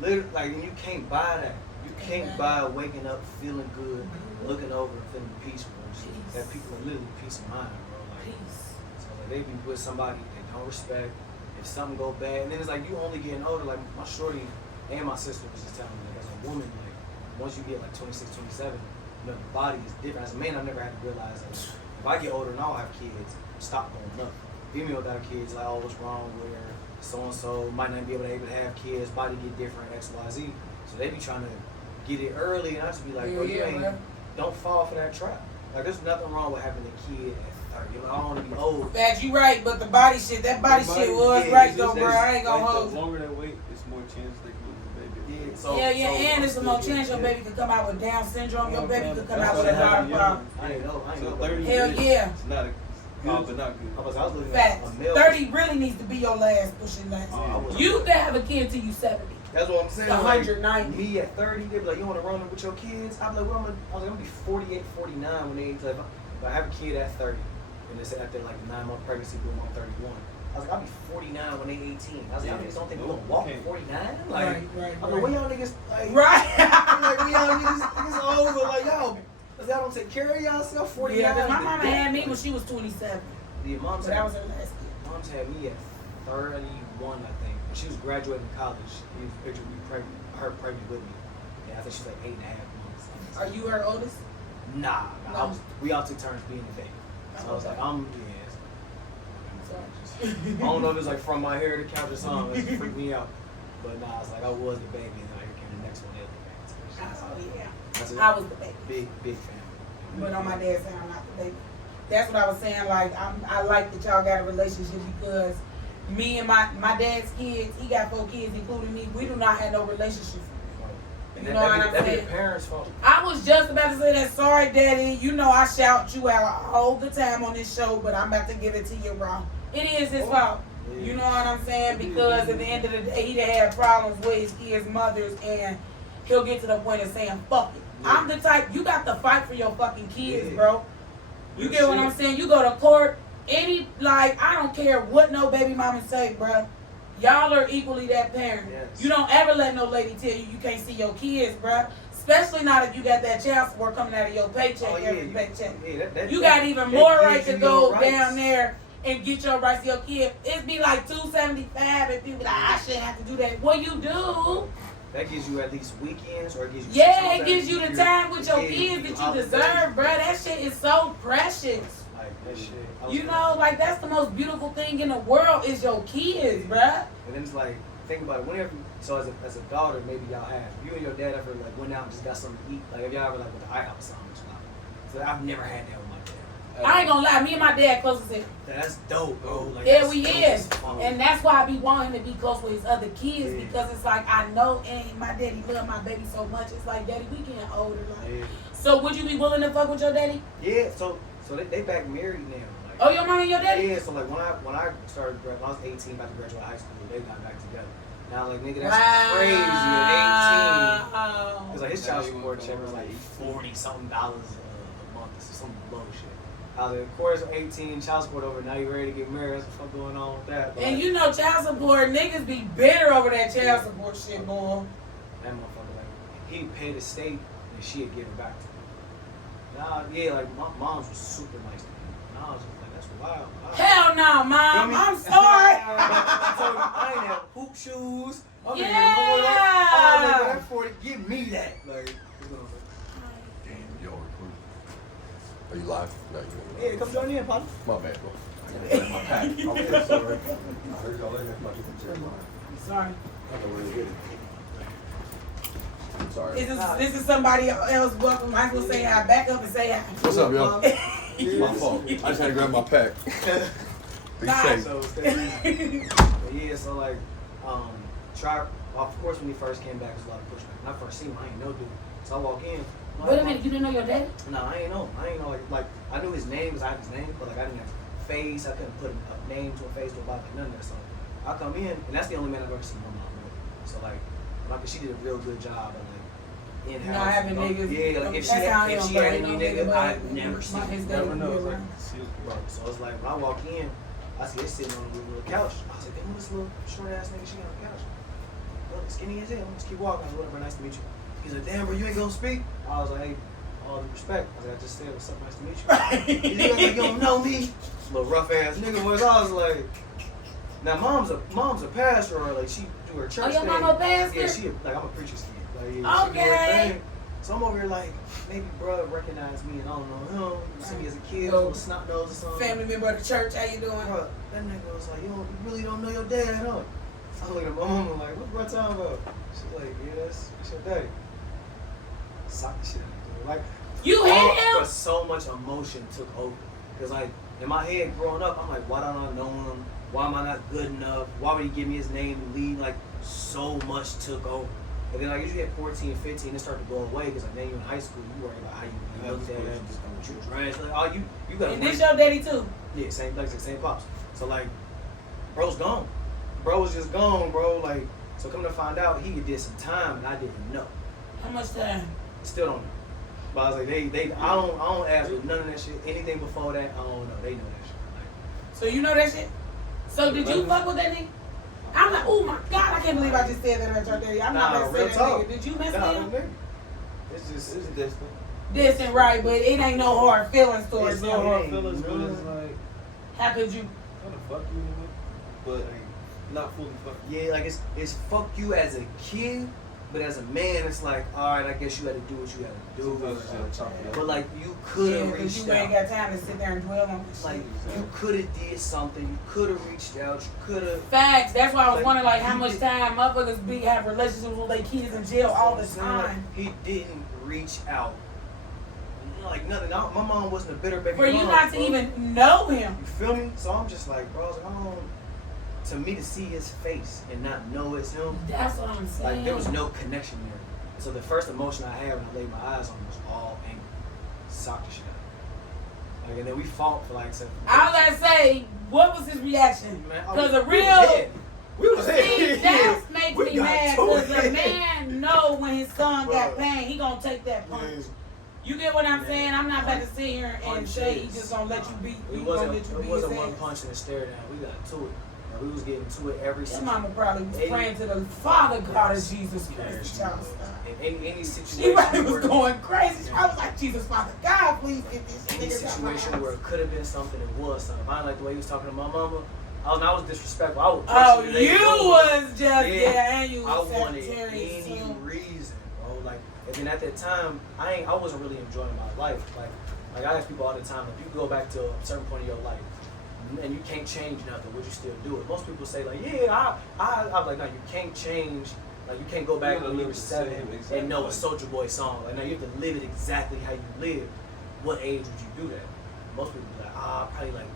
Literally, like, and you can't buy that. You can't buy waking up feeling good, looking over and feeling peaceful. And shit. Peace. That people are literally peace of mind, bro. Like, Peace. so like, they be with somebody they don't respect. If something go bad, and then it's like you only getting older. Like my shorty and my sister was just telling me, like, as a woman, like once you get like 26, 27, you know, the body is different. As a man, I've never had to realize that if I get older and I don't have kids, stop going up. Female without kids, like, oh, what's wrong with her? So and so might not be able to have kids. Body get different, X, Y, Z. So they be trying to get it early, and I just be like, bro, you ain't. bro. Don't fall for that trap. Like, there's nothing wrong with having a kid at 30. Like, I don't want to be old. Facts, you right, but the body shit, that body The shit body- was yeah, right it's though, just- bro. I ain't gonna Like, hold the you. longer they wait, it's more chance they can lose the baby. Yeah, And there's some more chance your baby could come out with Down syndrome. Your baby could come out with a heart problem. I ain't know. So know. 30 Hell is- yeah. It's not a good, but not good. I was looking Facts. at a male. 30 really needs to be your last pushing last. Oh, You can have a kid till you 70. That's what I'm saying. 190. Me at 30, they be like, you want to run with your kids? I'm like, well, I was like, I'm gonna be 48, 49 when they like, if I have a kid at 30, and they said after like a 9-month pregnancy, boom, I'm 31. I was like, I'll be 49 when they 18. I was like, y'all niggas don't think we gonna walk at 49? Like, Right. I'm like, where y'all niggas like? Right. I'm like, where y'all niggas over? Like, y'all don't take care of yourself. 49. Yeah, 'cause my mama had me when she was 27. The mom's So that was her last kid. Mom's had me at 31, I think. And she was graduating college. He was pictured me pregnant, her pregnant with me. And I think she was like 8.5 months. Are you her oldest? Nah. No. We all took turns being the baby. So I was like, Sorry. I don't know if it's like from my hair to couch or something. It freaked me out. But nah, it's like I was the baby, and here came the next one. Oh yeah. That's I was the baby. big family. But on my dad's side, I'm not the baby. That's what I was saying. Like, I like that y'all got a relationship because me and my dad's kids, he got 4 kids, including me. We do not have no relationship. And You know what I'm that'd be saying? the parents' fault. I was just about to say that. Sorry, Daddy. You know I shout you out all the time on this show, but I'm about to give it to you raw. It is his fault. Yeah. You know what I'm saying? Because at the end of the day, he done had problems with his kids' mothers, and he'll get to the point of saying, fuck it. Yeah. I'm the type, you got to fight for your fucking kids, Yeah. bro. You Real get what shit. I'm saying? You go to court, I don't care what no baby mama say, bruh. Y'all are equally that parent. Yes. You don't ever let no lady tell you can't see your kids, bruh. Especially not if you got that child support coming out of your paycheck every paycheck. Yeah, you got even more right to go rights. down there and get your rights to your kid. It'd be like $275 if people like, I shouldn't have to do that. Well, you do. That gives you at least weekends, or it gives you. Yeah, it gives you the time with your kids that you deserve, bruh. That shit is so precious. Like that shit. You know, like that's the most beautiful thing in the world is your kids, bruh. And then it's like, think about it. Whenever, so as a daughter, maybe y'all have. You and your dad ever like went out and just got something to eat? Like, have y'all ever like went to IHOP or something? So I've never had that with my dad. I ain't gonna lie, me and my dad close as hell. That's dope, bro. Like, Yeah, that's we dope is. as fuck. And that's why I be wanting to be close with his other kids Yeah. because it's like I know and my daddy love my baby so much. It's like, daddy, we getting older. Like, Yeah. so would you be willing to fuck with your daddy? Yeah. So they back married now. Like, Oh, your mom and your daddy? yeah. So like when I started, when I was 18, about to graduate high school, they got back together. And I was like, nigga, that's crazy at 18. Wow. Because like his child support check was like $40-something a month or some bullshit. I was like, of course, 18, child support over. Now you ready to get married? What's the fuck going on with that? But And like, you know child support, niggas be bitter over that child support shit, boy. that motherfucker, like, he paid the state and she'd give it back to him. Nah, yeah, like my mom's was super nice to me. And I was just like, that's wild. Hell no, mom. Feel me? I'm sorry. I told him I ain't have hoop shoes. I'm Yeah. I was like, that 40, give me that. Like, Damn, yo, recording. Are you live? No, yeah, come join in, partner. My bad, bro. I gotta get my pack. I'm sorry. I heard y'all in there. I'm sorry. I don't know where to get it. I'm sorry. This is somebody else. Welcome. Might as well say hi. Back up and say hi. What's up, yo? It's my fault. I just had to grab my pack. Be safe. So, yeah, so like, of course, when he first came back, there's a lot of pushback. When I first seen him, I ain't know dude. So I walk in. Wait a minute. You didn't know your daddy? No, I ain't know. Like I knew his name because I had his name, but like I didn't have a face. I couldn't put a name to a face to a body, like none of that. So I come in, and that's the only man I've ever seen my mom with. So like she did a real good job of like in-house. Not having niggas. Yeah, like if she had any nigga, I've never seen it. Never know. It's like, Bro, so it's like when I walk in, I see her sitting on a little couch. I was like, damn, this little short ass nigga, she on the couch. Look, skinny as hell. Let's keep walking. I was whatever, nice to meet you. He's like, damn, bro, you ain't gonna speak? I was like, hey, all due respect. I was like, I just said, what's up, nice to meet you. He's like, you don't know me? Little rough ass nigga was. I was like, now mom's a pastor, or like she do her church Oh, your thing. mama a pastor? Yeah, she like I'm a preacher's kid. Like, yeah, she do her Okay. thing. So I'm over here like, maybe bro recognize me and I don't know him. You see me as a kid, Yo, little snot nose or something. Family member of the church. How you doing? Bro, that nigga was like, you really don't know your dad, huh? I look at my mama like, what bro talking about? She's like, yeah, that's your daddy. Sock the shit out of dude. Like, You hit him? but so much emotion took over. Cause like in my head growing up, I'm like, why don't I know him? Why am I not good enough? Why would he give me his name and lead? Like so much took over. And then like as you hit 14, 15, it started to go away because like then you're in high school, you worry about how you look at it, what you dress, like oh you gotta And worry- this your daddy too? yeah, same like same pops. So like bro's gone. Bro was just gone, bro. Like so come to find out he did some time and I didn't know. How much time? Still don't know. But I was like, I don't ask for none of that shit. Anything before that, I don't know. They know that shit. Like, So you know that shit? So did you fuck with that nigga? I'm like, oh my god, I can't believe I just said that about your daddy. I'm not gonna say real that talk. nigga. Did you mess Nah, with him? nigga. It's just it's distant. Distant, right, but it ain't no hard feelings towards It's No him. hard ain't feelings, but none. it's like How could you? kind of fuck you in a way, but not fully fuck you. yeah, like it's fuck you as a kid, but as a man, it's like all right, I guess you had to do what you had to do. Sometimes you gotta chop it up. But like you could Yeah, have because reached you ain't out. got time to sit there and dwell on this Like shit. you could have did something. You could have reached out. You could have. Facts. That's why I was Like, wondering, like, how he much did- time motherfuckers have relationships with their kids in jail all the time. He didn't reach out. Like nothing. My mom wasn't a bitter baby. For you mom, not to bro. even know him. You feel me? So I'm just like, bro, I was like, I don't. To me, to see his face and not know it's him, That's what I'm saying. like there was no connection there. So the first emotion I had when I laid my eyes on him was all anger. Socked the shit out. Like, and then we fought for like 7 I was gonna say, what was his reaction? Man, Because a we was real. dead. We was See, dead. that makes We me got mad to because a it. man know when his son got Bro. pain, he gonna take that punch. You get what I'm saying? I'm not about to sit here and say he just gonna let you beat. It wasn't one punch and a stare down. We got to it. And we was getting to it every Your single. mama probably was praying to the Father God of Jesus Christ. In any situation, She probably was going crazy. I was like, Jesus, Father God, please get this any nigga out my situation house. where it could have been something, it was something. I didn't like the way he was talking to my mama. I was disrespectful. I would Oh, push it. you was just and you I was wanted Sagittarius any too. reason, bro. Like, and then at that time, I wasn't really enjoying my life. Like I ask people all the time, if you go back to a certain point in your life and you can't change nothing, would you still do it? Most people say like, yeah, I'm like, no, you can't change. Like, you can't go back when you were 7 and know a Soulja Boy song. Like, no, you have to live it exactly how you live. What age would you do that? Most people be like, probably like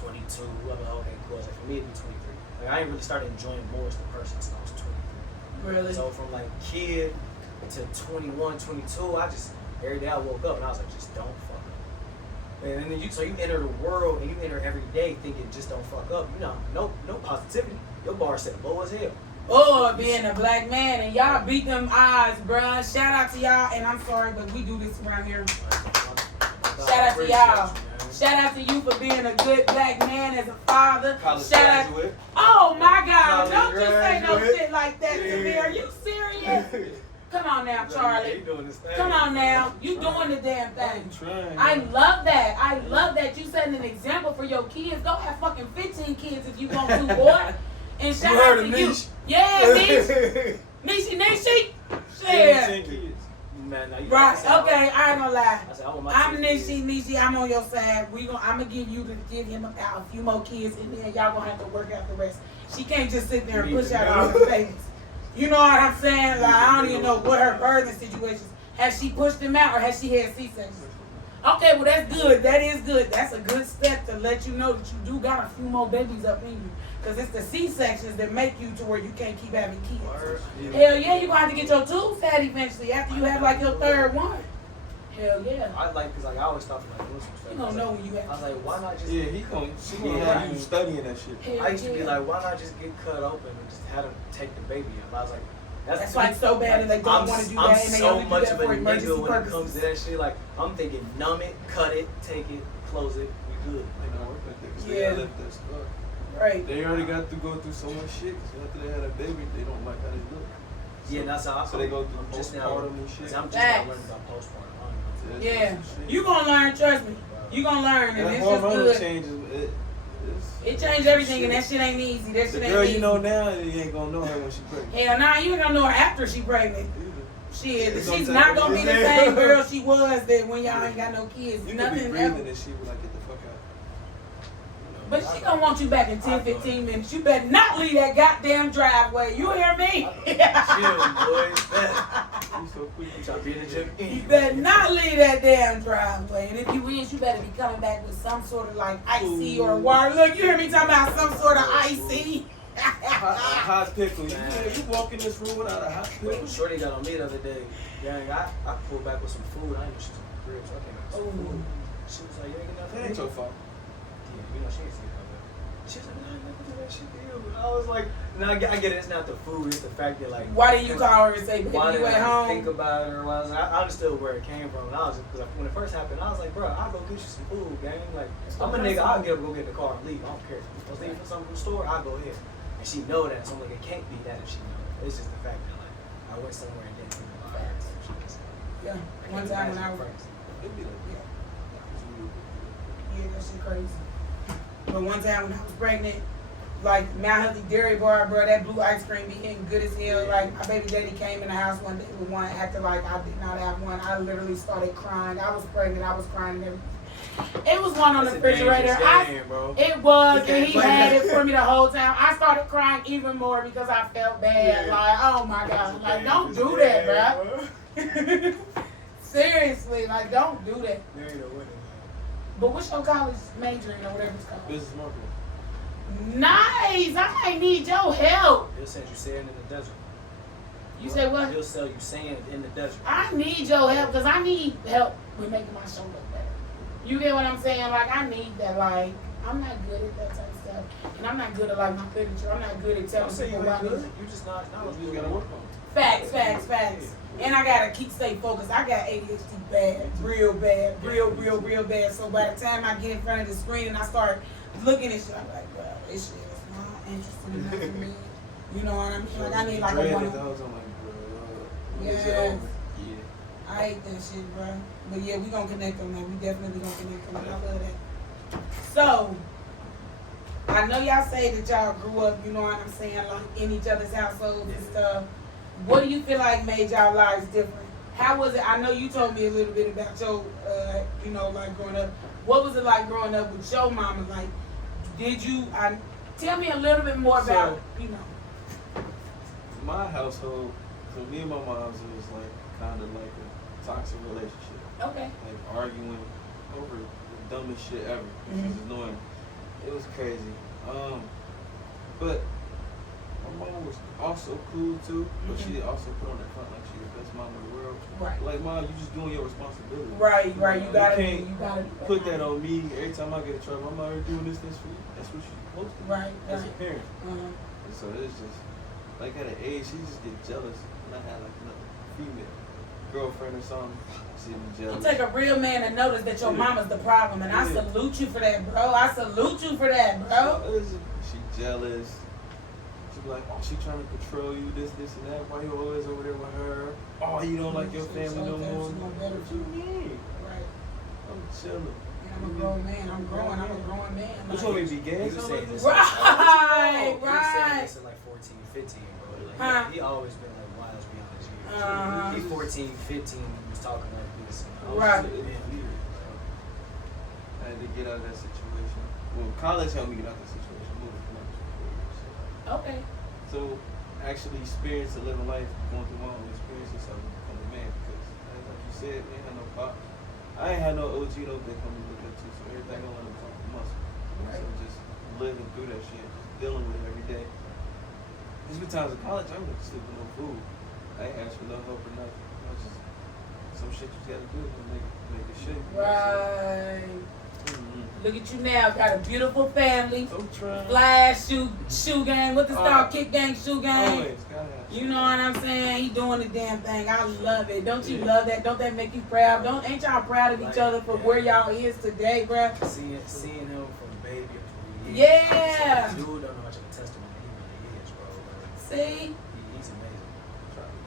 22. I'm like, okay, cool. Like, for me, it'd be 23. Like, I ain't really started enjoying more as the person since I was 23. Really? So from like kid to 21, 22, I just, every day I woke up and I was like, just don't fuck up. And then you enter the world and you enter every day thinking just don't fuck up. You know, no positivity. Your bar set low as hell. Oh, being a black man and y'all beat them odds, bruh. Shout out to y'all, and I'm sorry, but we do this around here. Shout out to y'all. Shout out to you for being a good black man as a father. College Shout out. graduate. Oh my God! College Don't just say no graduate. shit like that to me. Are you serious? Come on now, Charlie. Doing this thing. Come on now. You doing the damn thing. I'm trying. I love that. I love that you setting an example for your kids. Go have fucking 15 kids if you want to, boy. And shout You out heard to of you. Niche? Yeah, Niche. Niche. Yeah. 10 kids. Man, now you Right. gotta say, Okay. I ain't gonna lie. I said, I want my I'm 10 kids. Nishi. I'm on your side. I'm gonna give him about a few more kids, and then y'all gonna have to work out the rest. She can't just sit there and push out all the babies. You know what I'm saying? Like, I don't even know what her birthing situations. Has she pushed them out, or has she had C-sections? Okay, well that's good. That is good. That's a good step to let you know that you do got a few more babies up in you. Because it's the C-sections that make you to where you can't keep having kids. Hell yeah, you're going to have to get your tubes fat eventually after you have like your third one. Hell yeah. I like, because like, I always thought like, You don't know when you have I was like, why not just... Yeah, she gonna have you studying that shit. Hell I used to be yeah. like, why not just get cut open and just have them take the baby out? I was like, That's why it's so bad and they don't want to do that, and they so only do much that of a for emergency nigga when it comes purposes. to that shit. Like, I'm thinking, numb it, cut it, take it, close it, we good. They don't work like that 'cause Yeah. they left that stuff. Right. They already got to go through so much shit 'cause after they had a baby, they don't like how they look. Yeah, and that's how So they go through I'm just now, postpartum and shit. I'm just Facts. now learning about postpartum. I don't know. Yeah. You gonna learn, trust me. You gonna learn, and That it's just hormonal good. changes. It changed everything, and that shit ain't easy. That shit The ain't girl easy. you know now, you ain't gonna know her when she pregnant. Hell nah, you ain't gonna know her after she pregnant. Shit, It's she's gonna not take gonna be the a same girl she was that when y'all ain't got no kids. You could be Nothing breathing ever. and she was like, get the fuck out. But she gonna want you back in 10, 15 minutes. You better not leave that goddamn driveway. You hear me? Chill, boys. You so quick. I'm trying to be in the gym. You better not leave that damn driveway. And if you is, you better be coming back with some sort of like icy or water. Look, you hear me talking about some sort of icy. A hot pickle. You walk in this room without a hot Bro, pickle. Shorty got on me the other day. Gang, I pulled back with some food. I didn't know she was in the crib, so I came back with some food. She was like, you ain't get nothing? That ain't your fault. Yeah, you know, she ain't see it like that. She was like, no, nothing to that shit to you. I was like, no, I get it. It's not the food. It's the fact that, like, Why did you call her and say, baby, why you did at I home? think about it? Or why I understood where it came from. And I was just, because when it first happened, I was like, bro, I'll go get you some food, gang. Like, I'm a nigga. I'll get up, go get in the car and leave. I don't care. If I was leaving for something from the store, I'll go ahead. And she know that. So I'm like, it can't be that if she know it. It's just the fact that, like, I went somewhere and didn't think about her. So she just, Yeah, I one can't time when imagine I was, first. It'd be like that. yeah, that shit crazy. But one time when I was pregnant, like Mount Healthy Dairy Bar, bro, that blue ice cream be hitting good as hell. Like my baby daddy came in the house one day with one, acting like I did not have one. I literally started crying. I was pregnant. I was crying and everything. It was one on the That's a refrigerator. dangerous game, bro. It was, You and can't he play had that. it for me the whole time. I started crying even more because I felt bad. Yeah. Like, oh my God, like don't do that, bro. Seriously, like don't do that. There ain't no winning. But what's your college major in or whatever it's called? Business marketing. Nice. I might need your help. He'll send you sand in the desert. You say what? He'll sell you sand in the desert. I need your help because I need help with making my show look better. You get what I'm saying? Like I need that. Like I'm not good at that type of stuff, and I'm I'm not good at like my literature. I'm not good at telling Don't say people you why. ain't good. You just not knowledgeable. You gotta work on it. Facts. And I gotta stay focused. I got ADHD bad, real bad. So by the time I get in front of the screen and I start looking at shit, I'm like, well, this shit is not interesting enough for me. You know what I mean? Like I need like a one. I'm like, bro. Yes. Yeah. I hate that shit, bro. But yeah, we gonna connect on that. We definitely gonna connect on that. I love that. So, I know y'all say that y'all grew up, you know what I'm saying, like in each other's households and stuff. What do you feel like made y'all lives different? How was it? I know you told me a little bit about your, you know, like growing up. What was it like growing up with your mama? Like, did you, tell me a little bit more about, you know. My household, so me and my mom's, it was like kind of like a toxic relationship. Okay. Like arguing over the dumbest shit ever, which is annoying. It was crazy. But my mom was also cool too, but she also put on that front like she the best mom in the world. Right. Like, mom, you just doing your responsibility. Right. You gotta can't you gotta put that on me every time I get in trouble. I'm out here doing this for you. That's what she's supposed to do. Right. As a parent. Uh-huh. And so it's just like at an age, she just get jealous. And I had like another female girlfriend or something. She be jealous. It take a real man to notice that your mama's the problem, and I salute you for that, bro. I salute you for that, bro. She jealous. She be like, oh, she trying to control you, this, and that. Why you always over there with her? Oh, you don't like your family no more. What you mean? Right. I'm chilling. I'm a grown man. I'm a grown man. Which one we be gay? He was saying this. Right. He was saying this at like 14, 15, bro. Like, he always been like wise beyond his years. He 14, 15, he was talking like this. Right. I had to get out of that situation. Well, college helped me get out of that situation. Moving from like 4 years. Okay. So, actually experience and living life, going through my own experiences, I become a man because, like you said, man, I had no pop. I ain't had no OG though that come and look up to, so everything I learned was off the muscle. Right. So just living through that shit, just dealing with it every day. There's been times in college I wouldn't sleep with no food. I ain't asked for no help or nothing. I was just some shit you gotta do to make it shit. Right. Look at you now, got a beautiful family. I'm trying. Flash shoe game. What the style? Kick game, shoe game. Always gotta have You know what I'm saying? He doing the damn thing. I love it. Don't you love that? Don't that make you proud? Ain't y'all proud of each other for where y'all is today, bruh? Seeing him from baby up to he Yeah. Dude don't know how much of a testimony he really is, bro. See? He's amazing.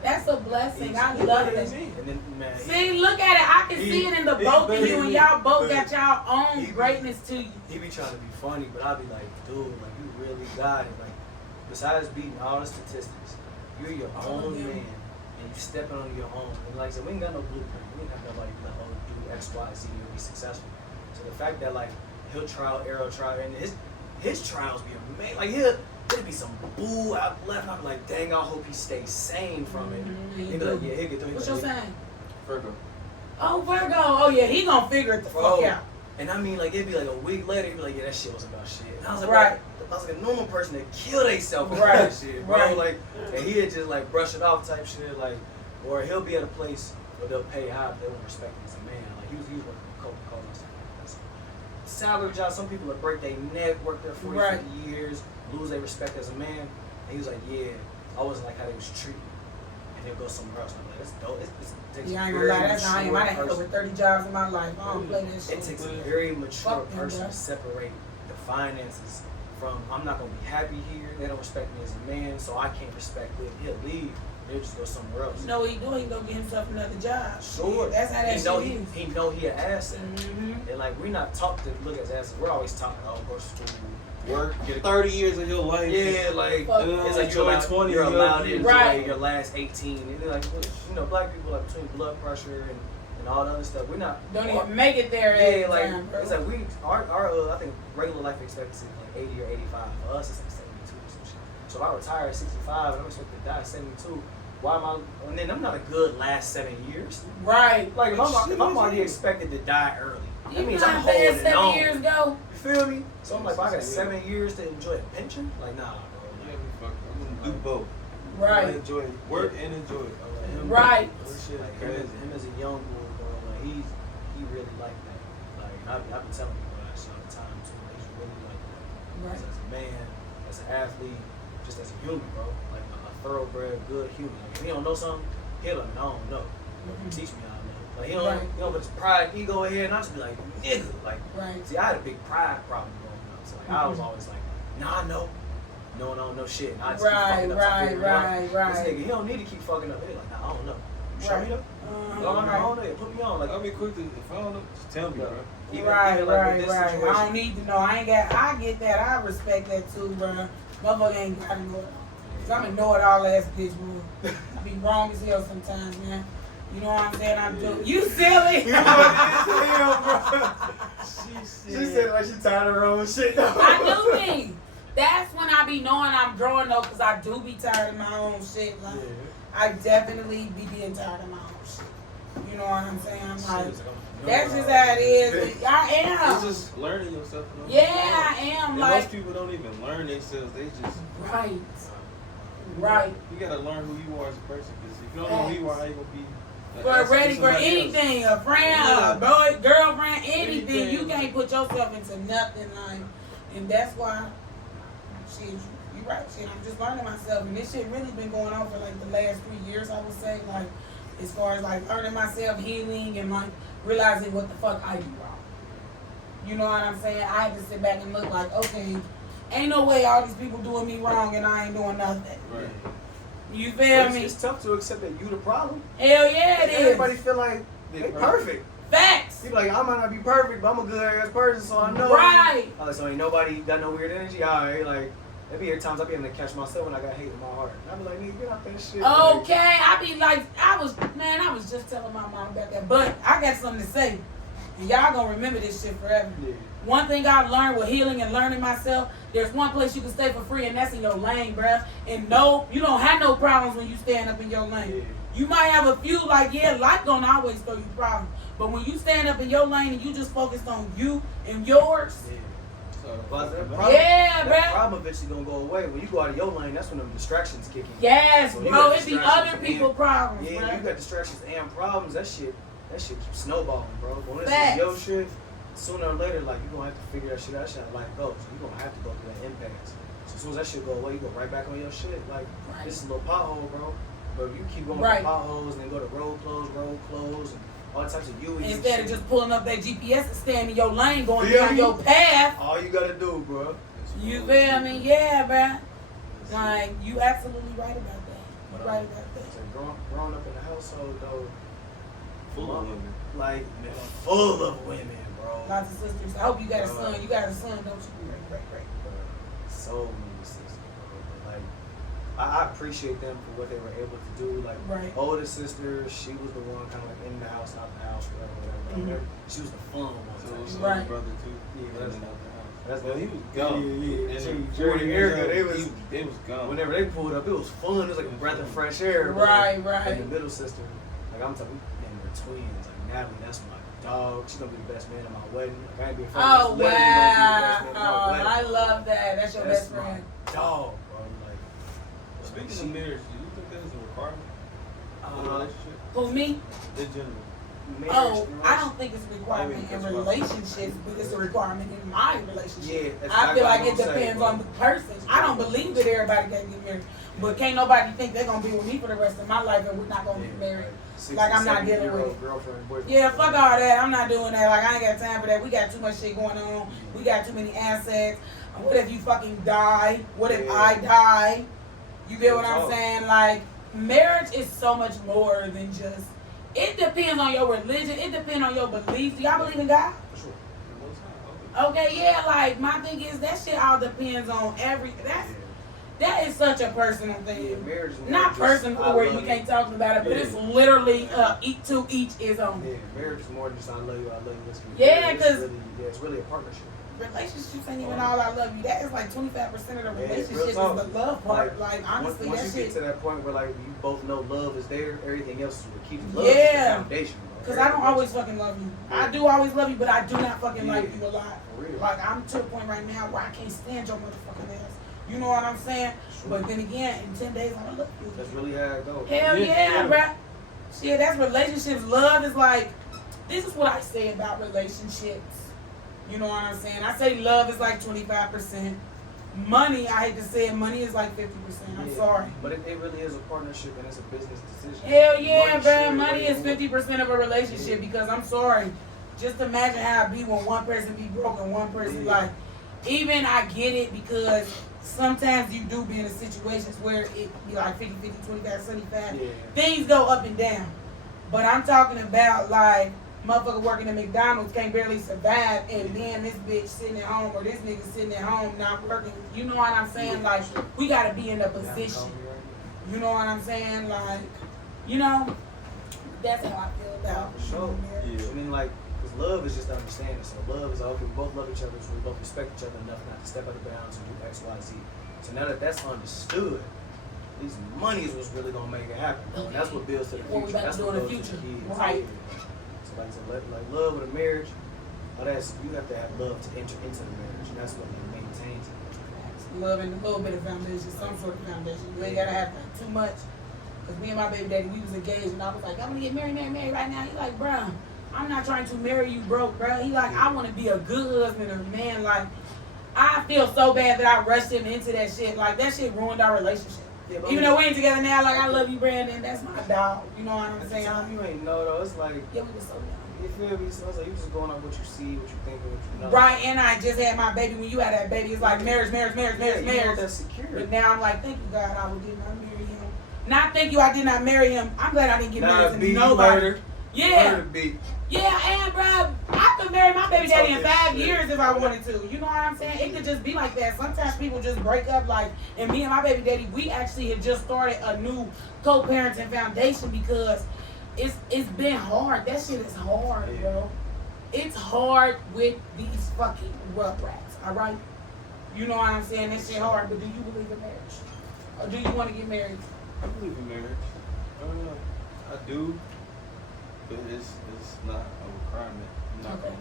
That's a blessing. I love it. And then, man, See, look at it. I can see it in the both of you, and y'all both got y'all own greatness to you. he be trying to be funny, but I be like, dude, like you really got it. Like, besides beating all the statistics, you're your own man, and you stepping on your own. And like I said, we ain't got no blueprint. We ain't got nobody like, oh, do X, Y, Z, and be successful. So the fact that like he'll trial, and his trials be amazing. Like there'd be some boo out left. I'm like, dang, I hope he stays sane from it. He be like, yeah, he'll get through. What's your sign? Virgo. Oh, Virgo. Oh, yeah, he gonna figure it the fuck out. And I mean, like, it'd be like a week later, he'd be like, yeah, that shit wasn't about shit. And I was like, right. I was like a normal person that kill themselves over Right. that shit, bro. Right. Like, and he'd just like brush it off type shit, like, or he'll be at a place where they'll pay high, but they won't respect him as a man. Like, he was working for Coca-Cola and stuff like that. So, salary job, some people that break their neck, work there 40, Right. 50 years, lose their respect as a man. And he was like, yeah, I wasn't like how they was treated. And he'll go somewhere else. And I'm like, that's dope. It takes Yeah, I ain't a gonna very lie, that's how I am. I done had mature over 30 jobs in my life. I don't play that shit. It takes a very mature Fuck them, person bro. to separate the finances from I'm not gonna be happy here. They don't respect me as a man, so I can't respect them. He'll leave. He'll just go somewhere else. You know what he doing? He go get himself another job. Sure. That's how that he know shit is. he know he an asset. Mm-hmm. And like we're not taught to look at assets. We're always taught, oh, go to school, Work, get 30 years of your life. yeah, like Fuck. it's like You're you're 20, you're allowed to enjoy Right. your last 18. And then like you know, black people like between blood pressure and all the other stuff. We're not Don't even make it there Yeah, every like time, bro. it's like our I think regular life expectancy is like 80 or 85. For us, it's like 72 or some shit. So if I retire at 65 and I'm expected to die at 72, why am I? And then I'm not a good last 7 years. Right. Like if I'm already expected to die early, that You means know I'm how fast holding 7 on. years go? You feel me? So I'm like, if I got 7 years to enjoy a pension, like nah, bro. Yeah, fuck. I'm gonna do both. I Right. enjoy it. Work and enjoy it. Right. That shit Like crazy. him as a young boy, bro, like he really like that. Like I've been telling people that shit all the time too. He's really like that. Right. As a man, as an athlete, just as a human, bro. Like a thoroughbred, good human. Like, if he don't know something, he'll let me know, I don't know. Mhm. Teach me how to know. Like, he don't, Right. you know, but his pride, ego ahead, and I just be like, nigga. Like, Right. see, I had a big pride problem growing up. So, like, I was always like, nah, I know. No shit. And I just keep fucking up. So I figured it out. Right. This nigga, he don't need to keep fucking up. He like, nah, I don't know. Show me though. I don't know. Put me on. Like, I'll be quick to, if I don't know, just tell me, bro. even Right. like with this I situation- don't need to know. I get that. I respect that too, bro. Motherfucker ain't gotta know it all. Cause I'm a know-it-all ass bitch, bro. I be wrong as hell sometimes, man. You know what I'm saying? I do. You silly. She said like she tired of her own shit. I do me. That's when I be knowing I'm growing though, cause I do be tired of my own shit. Like, I definitely be being tired of my own shit. You know what I'm saying? Like, that's just how it is. I am. It's just learning yourself. You know? Yeah, I am. And Like, most people don't even learn themselves. They just right. You gotta learn who you are as a person. Because if you don't know who you are, how you gonna be? Ready for anything, a friend, a boy, girlfriend, anything. You can't put yourself into nothing, like, and that's why, shit, you right, shit, I'm just learning myself, and this shit really been going on for like the last 3 years, I would say, like, as far as like learning myself, healing, and like realizing what the fuck I do wrong. You know what I'm saying? I had to sit back and look like, okay, ain't no way all these people doing me wrong and I ain't doing nothing. Right. You feel me? It's tough to accept that you the problem. Hell yeah, it is. Everybody feel like they perfect. Facts. People like, I might not be perfect, but I'm a good ass person, so I know. Right. So ain't nobody got no weird energy. Alright, like maybe there times I be able to catch myself when I got hate in my heart. And I be like, nigga, get out that shit. Okay, I be like, I was just telling my mom about that, but I got something to say. And y'all gonna remember this shit forever. Yeah. One thing I've learned with healing and learning myself, there's one place you can stay for free, and that's in your lane, bruh. And no, you don't have no problems when you stand up in your lane. Yeah. You might have a few, like, yeah, life gonna always throw you problems. But when you stand up in your lane and you just focus on you and yours, But that bruh. problem eventually gonna go away. When you go out of your lane, that's when them distractions kick in. Yes, So you bro, got it be distractions other people's and- problems, Yeah, bruh. you got distractions and problems. That shit keeps snowballing, bro. But when it's Facts. your shit, sooner or later, like, you gonna have to figure that shit out. That shit how life goes. So you gonna have to go through that impasse. So as soon as that shit go away, you go right back on your shit. Like, Right. this is a little pothole, bro. But if you keep going Right. to potholes and then go to road close, and all types of U's. Instead of just pulling up that GPS and staying in your lane, going Feel down me? your path. all you gotta do, bro. You feel me? Yeah, bruh. Like, you absolutely right about that. You right about that. So growing up in a household, though, Full of women. like, full of women, bro. Lots of sisters. I hope you got a son. You got a son, don't you? Right. So many sisters, bro. Like, I appreciate them for what they were able to do. Like, Right. older sister, she was the one kind of like in the house, out the house, whatever. She was the fun one. So type his shit. Right. brother too. Yeah, And that's- then out the house. that's- Well, he was gone. Yeah. And So then Jordan and Erica, they was gone. Whenever they pulled up, it was fun. It was like a breath of fresh air. but, Right. And the middle sister, like I'm talking, we were twins. Like Natalie, that's my dog. She's gonna be the best man at my wedding. Like, I ain't being funny. Oh, That's literally gonna be the best man at wow. my wedding. I love that. That's your best my friend. dog, bro. Like, Speaking of marriage, do you think that is a requirement for a relationship? Who, me? In general. marriage, Oh, I don't think it's a requirement in That's right. relationships, but it's a requirement in my relationship. Yeah, that's I feel exactly like what it I'm saying, depends bro. on the person. I don't believe that everybody can get married, but can't nobody think they're gonna be with me for the rest of my life and we're not gonna be married. Like, I'm not dealing with it. girlfriend, boyfriend. Yeah, fuck all that. I'm not doing that. Like, I ain't got time for that. We got too much shit going on. We got too many assets. What if you fucking die? What if I die? You get what I'm saying? Like, marriage is so much more than just. It depends on your religion. It depends on your beliefs. Do y'all believe in God? For sure. Okay, yeah. Like, my thing is that shit all depends on that is such a personal thing. Yeah, marriage is more Not just, personal I where love you can't talk about it, but Yeah. it's literally to each his own. Yeah, marriage is more than just I love you, let's be Yeah, married. 'cause- it's really a partnership. Relationships ain't even all I love you. That is like 25% of the Yeah, relationship real is talk. the love part. Like, honestly, once that you shit. get to that point where like you both know love is there, everything else is what keeps love. Yeah. Is the foundation, bro. Because I don't always fucking love you. I do always love you, but I do not fucking Yeah. like you a lot. For real. Like, I'm to a point right now where I can't stand your motherfucking ass. You know what I'm saying? But then again, in 10 days, I'm gonna love you. That's really how it goes. Hell yeah, bruh. Shit, that's relationships. Love is like, this is what I say about relationships. You know what I'm saying? I say love is like 25%. money, I hate to say it, money is like 50%. I'm sorry. But it really is a partnership and it's a business decision. Hell yeah, bro. Money is 50% of a relationship because I'm sorry. Just imagine how it be when one person be broke and one person like, even I get it because sometimes you do be in a situations where it be like 50, 50, 25, 75. Yeah. Things go up and down. But I'm talking about like motherfucker working at McDonald's can't barely survive and then this bitch sitting at home or this nigga sitting at home not working. You know what I'm saying? Like we gotta be in a position. You know what I'm saying? Like, you know, that's how I feel about For sure. marriage. I mean, like, because love is just understanding. So love is, okay, we both love each other, so we both respect each other enough not to step out of bounds and do X, Y, Z. So now that that's understood, at least money is what's really gonna make it happen. And that's what builds to the What we future. about That's to do what in the builds to the future. kids. Right. So like I said, like love with a marriage, that's you have to have love to enter into the marriage, and that's what maintains it. Love and a little bit of foundation, some sort of foundation. You ain't gotta have too much. Cause me and my baby daddy, we was engaged, and I was like, I'm gonna get married right now. He like, bruh, I'm not trying to marry you broke, bruh. He like, I want to be a good husband or man. Like, I feel so bad that I rushed him into that shit. Like, that shit ruined our relationship. Yeah, Even though we ain't together now, like, I love you, Brandon. That's my dog. You know what I'm at the saying? time you ain't know though. It's like Yeah, we was so young. you feel me? So it's like you just going on what you see, what you think, what you know. Right, and I just had my baby. When you had that baby, it's like marriage. You want that security. But now I'm like, thank you, God, I did not marry him. Not thank you, I did not marry him. I'm glad I didn't get married to nobody. Murder. Yeah. Murder beat. Yeah, and bro, I could marry my baby daddy in 5 shit. years if I wanted to. You know what I'm saying? It could just be like that. Sometimes people just break up. Like, and me and my baby daddy, we actually had just started a new co-parenting foundation because it's been hard. That shit is hard, bro. It's hard with these fucking rough rats. All right. You know what I'm saying? That shit hard. But do you believe in marriage, or do you want to get married? I believe in marriage. I do, but it's not a requirement. I'm not Okay. gonna,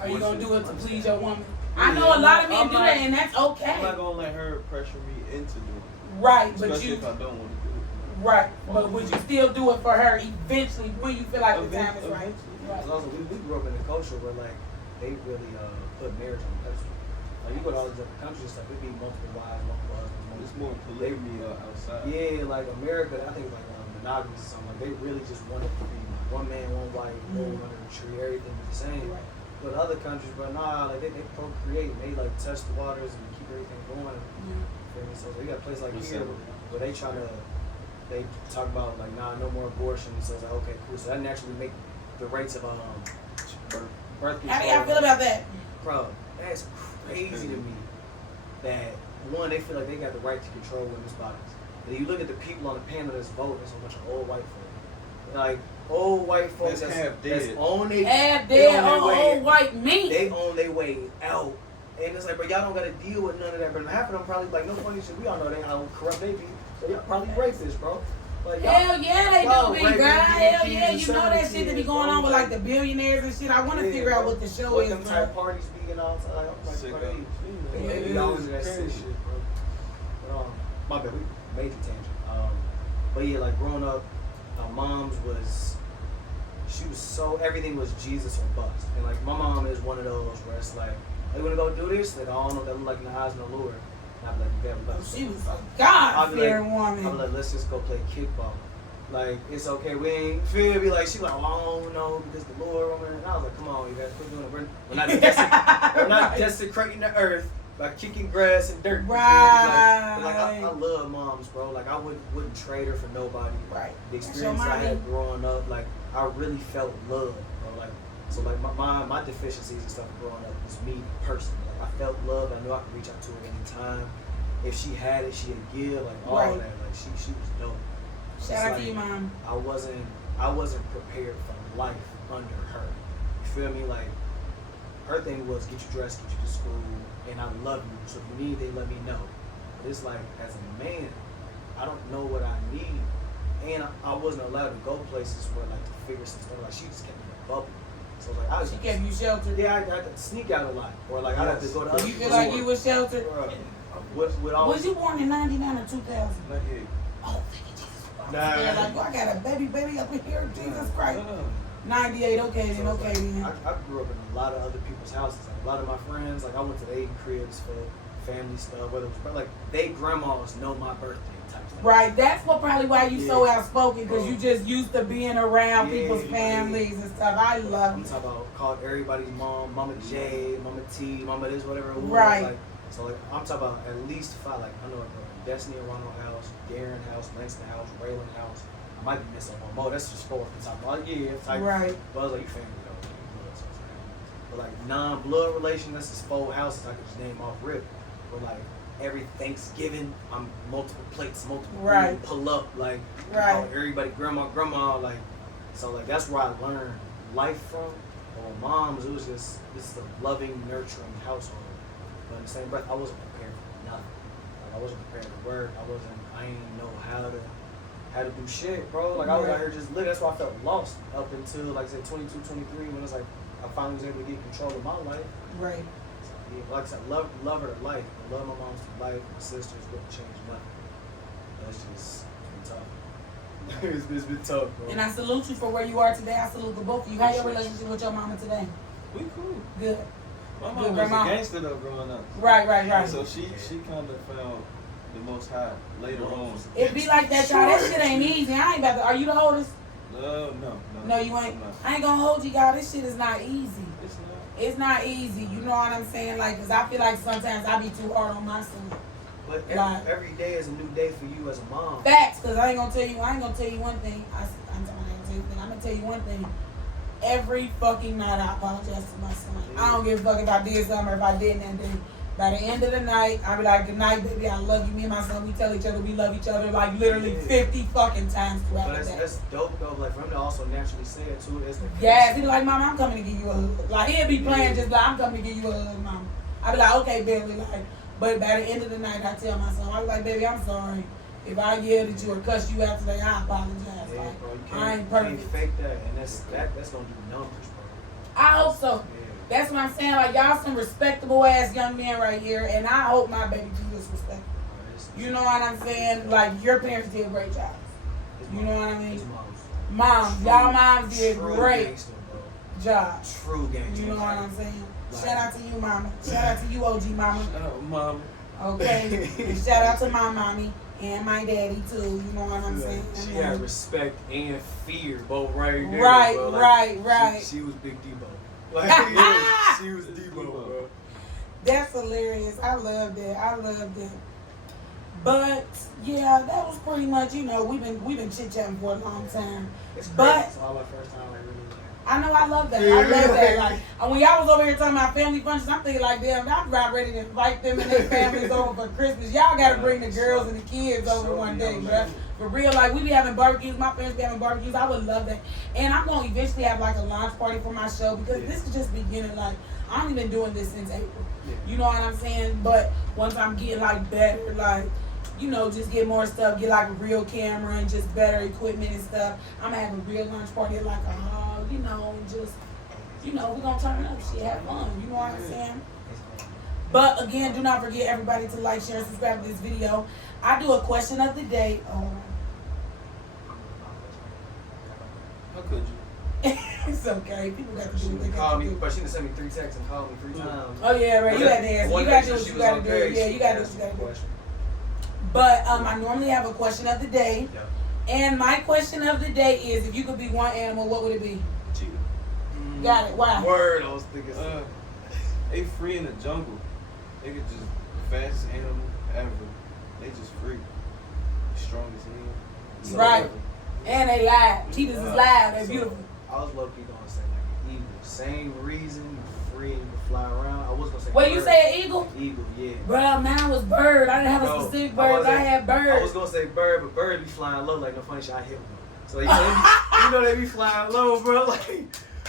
Are you gonna do it to please your woman? Yeah, I know a lot of men I'm do not- that, and that's okay. I'm not gonna let her pressure me into doing it. Right, but Especially you if I don't want to do it. right, but would you still do it for her eventually when you feel like the time is right? Because also we grew up in a culture where like they really put marriage on the pedestal. Like you go to all these different countries and stuff, it be multiple wives, multiple husbands. It's more polygamy outside. Yeah, like America, I think like monogamy or something. Like they really just wanted to be one man, one wife, go under the tree, everything be the same. Right. But other countries, but nah, like they procreate and they like touch the waters and keep everything going. Feel me? So you got a place like here where they they talk about like no more abortion. So it's like okay, cool. So that naturally make the rates of birth control. How do y'all feel about that? Bro, that's crazy to me. That one, they feel like they got the right to control women's bodies. And you look at the people on the panel that's voting, it's a bunch of old white folk. Like old white folks That's half that's dead. on their Half they dead, on their way- old white meat. They on their way out. And it's like, but y'all don't gotta deal with none of that. But half of them probably like no funny shit. We all know they how corrupt they be. So y'all probably racist, bro. Like, Hell yeah, they y'all do be, raping bro. Hell kids yeah, and you know selling that shit that be kids, going bro. on with like the billionaires and shit. I want to Yeah, figure out bro. what the show What is, them bro. type parties be and all that. Like, I'm Sick like, of bro, it. yeah, Yeah, we always it's that sick crazy. shit, bro. But my bad, we major tangent. But yeah, like growing up, our moms she was so everything was Jesus or bust. And like my mom is one of those where it's like, hey, we gonna go do this? Like I don't know what that look like in the eyes of the Lord. And I'd be like, yeah, we about to She go. was a God-fearing I'd be woman. like, let's just go play kickball. Like, it's okay, we ain't feel me. Like, she like, oh, I don't know, because the Lord, woman. And I was like, come on, you guys, quit doing it. We're not desecrating the earth by kicking grass and dirt. Right. Like I love moms, bro. Like, I wouldn't trade her for nobody. Right. The That's experience your I had mommy. growing up, like, I really felt love, bro. Like, so, like, my deficiencies and stuff growing up was me personally. Like, I felt love. I knew I could reach out to her anytime. If she had it, she'd give, like, all Right. that. Like, she was dope. Shout It's out like, to you, mom. I wasn't prepared for life under her. You feel me? Like her thing was get you dressed, get you to school, and I love you. So if you need anything, let me know. But it's like as a man, I don't know what I need, and I wasn't allowed to go places where like to figure some stuff. Like she just kept me in a bubble. So like I was, She kept you sheltered. yeah, I had to sneak out a lot, or like I had to go to other You feel people's like work. you were sheltered? With all Was you born in 99 or 2000? Not yet. Oh, thank you, Jesus Christ. Nah. They're like, well, I got a baby up in here, Jesus Christ. 98, okay then, So, okay then. I grew up in a lot of other people's houses. Like, a lot of my friends, like I went to their cribs for family stuff, whether it was like they grandmas know my birthday type stuff. Right, that's what probably why you so Yeah. outspoken, because you just used to being around Yeah, people's yeah. families and stuff. I love I'm it. talking about called everybody's mom, Mama J, Mama T, Mama this, whatever it was. Right. Like, so like I'm talking about at least 5. Like I know Destiny and Ronald house, Darren house, Langston house, Raylan house. I might be missing one more. That's just 4 off the top. Oh yeah, type. Right. But I was like, you family though. Blood, so it's family. But like non-blood relation, that's just 4 houses I could just name off rip. But like every Thanksgiving, I'm multiple plates, multiple Right. people pull up, like Right. everybody, grandma, like. So like that's where I learned life from. But with moms, it was just this is a loving, nurturing household. But in the same breath, I wasn't prepared for nothing. Like, I wasn't prepared to work. I didn't know how to do shit, bro. Like I was out here just living. That's why I felt lost up until like I said 22, 23, when it's like I finally was able to get control of my life. Right. So, yeah, like I said, love her to life. I love my mom's to life. My sisters wouldn't change nothing. That's just been tough. it's been tough, bro. And I salute you for where you are today. I salute the both of you. How your relationship with your mama today? We cool. Good. My Good mom was grandma. a gangster though growing up. Right. So she kind of found the Most High later on. It be like that, y'all. That shit ain't easy. I ain't about to. Are you the oldest? No. No, you ain't. I'm not. I ain't gonna hold you, y'all. This shit is not easy. It's not. It's not easy. You know what I'm saying? Like, cause I feel like sometimes I be too hard on my son. But Like- every day is a new day for you as a mom. Facts, cause I ain't gonna tell you one thing. I'm gonna tell you one thing. Every fucking night I apologize to my son. I don't give a fuck if I did something or if I didn't that day. By the end of the night, I be like, good night, baby, I love you. Me and my son, we tell each other we love each other like literally 50 fucking times throughout But the day. that's dope though. Like for him to also naturally say it too. It's the Yes, he be like, Mama, I'm coming to give you a hug. Like, he'll be playing just like, I'm coming to give you a hug, Mama. I be like, okay, Billy, like, but by the end of the night, I tell my son, I be like, baby, I'm sorry. If I yelled at you or cussed you out today, I apologize. Yeah, Like, bro, you I ain't can't perfect. fake that, and that's gonna do numbers, bro. I hope so. Yeah. That's what I'm saying. Like, y'all some respectable ass young men right here, and I hope my baby do this respectable. You know what I'm saying? Like, your parents did a great job. You know what I mean? His mom's Moms, y'all moms did true great gangster, bro. job. True gangster. You know what I'm saying? Like- Shout out to you, Mama. Shout out to you, OG Mama. Shut up, mom. Okay? And shout out to my mommy and my daddy, too. You know what I'm saying? She had respect and fear both right there. Right, bro. Like, right. She was Big Debo. Like, yeah, she was Debo, bro. That's hilarious. I love that. But yeah, that was pretty much, you know, we've been chit chatting for a long time. It's crazy. But- It's all my first time, like, really. I know, I love that. I love that. Like, and when y'all was over here talking about family functions, I'm thinking like, damn, I'm about ready to invite them and their families over for Christmas. Y'all got to bring the girls and the kids over one day, bro. For real, like, we be having barbecues. My parents be having barbecues. I would love that. And I'm going to eventually have, like, a launch party for my show because this is just beginning. Like, I've only been doing this since April. You know what I'm saying? But once I'm getting, like, better, like, you know, just get more stuff, get, like, a real camera and just better equipment and stuff, I'm going to have a real lunch party at, like, a hall, you know, and just, you know, we're going to turn up shit, have fun. You know what I'm saying? But, again, do not forget, everybody, to like, share, and subscribe to this video. I do a question of the day. Oh, How could you? it's okay. People got to She do what they called got me, to do. but she done sent me 3 texts and called me 3 times. Oh, yeah, right. You got to answer. You got to do what you got to do. Yeah, you got to do what you got to do. But I normally have a question of the day. Yeah. And my question of the day is, if you could be one animal, what would it be? Cheetah. Got it. Why? Word, I was thinking. They free in the jungle. They could just the fastest animal ever. They just free. Strongest animal. Right. And they live. Cheetahs is live. They're beautiful. I was low key gonna say like an eagle. Same reason, free and you can fly around. I was gonna say. What you bird. say, an eagle? Eagle, yeah. Bro, mine was bird. I didn't have a No, specific I bird. wasn't- I had I bird. was gonna say bird, but bird be flying low. Like no funny shit, I hit one. So you know they be flying low, bro. Like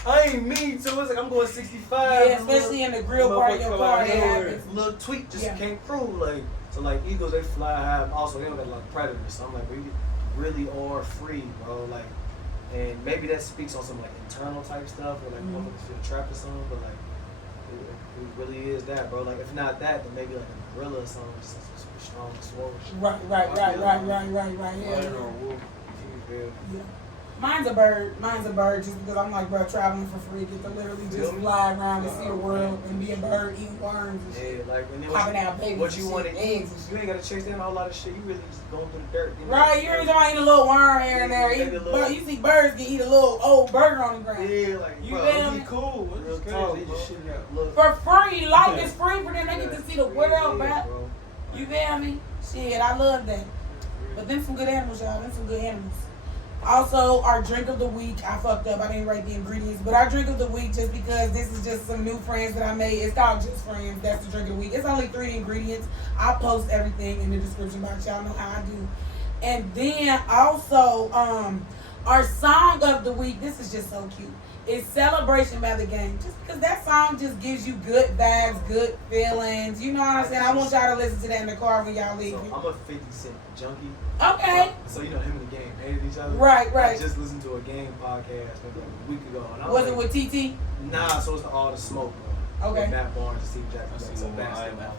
I ain't mean to. It's like I'm going 65. Yeah, especially in the grill part of your car. It happens. Little tweak just Yeah. came through. Like so, like eagles they fly high. Also, they don't got like predators. So I'm like, we really are free, bro. Like, and maybe that speaks on some like internal type stuff, or like motherfuckers feel trapped or something. But like, it really is that, bro. Like, if not that, then maybe like a gorilla or something, just super strong and swole. Right. Yeah. Lion or wolf. You feel? Yeah. Mine's a bird. Mine's a bird just because I'm like, bro, traveling for free. Get to literally just fly around and see the world and be a bird eating worms and shit. Yeah, like and then Popping out babies. what you and want shit, to eggs eat, and shit. you ain't gotta chase down a whole lot of shit. You really just going through the dirt. Right, you ain't gonna eat a little worm here and there. Maybe a little- You see birds can eat a little old burger on the ground. Yeah, like You bro, feel It'd me? be cool. Real It's talk, crazy. They just shit it out. Look, For free, life is free for them. They get to see the world, yeah, bro. You feel me? Shit, I love that. But them some good animals, y'all. Them some good animals. Also, our drink of the week. I fucked up. I didn't write the ingredients. But our drink of the week, just because this is just some new friends that I made. It's called Just Friends. That's the drink of the week. It's only 3 ingredients. I'll post everything in the description box. Y'all know how I do. And then also, our song of the week. This is just so cute. It's Celebration by The Game. Just because that song just gives you good vibes, good feelings. You know what I'm saying? I want y'all to listen to that in the car when y'all leave. So I'm a 50 Cent junkie. Okay. So you know him and the Game hated each other. Right. I just listened to a Game podcast maybe like a week ago. And I Was it like, with TT? Nah, so it's All the Smoke. Bro. Okay. With Matt Barnes and Steve I Jackson. see So one. basketball.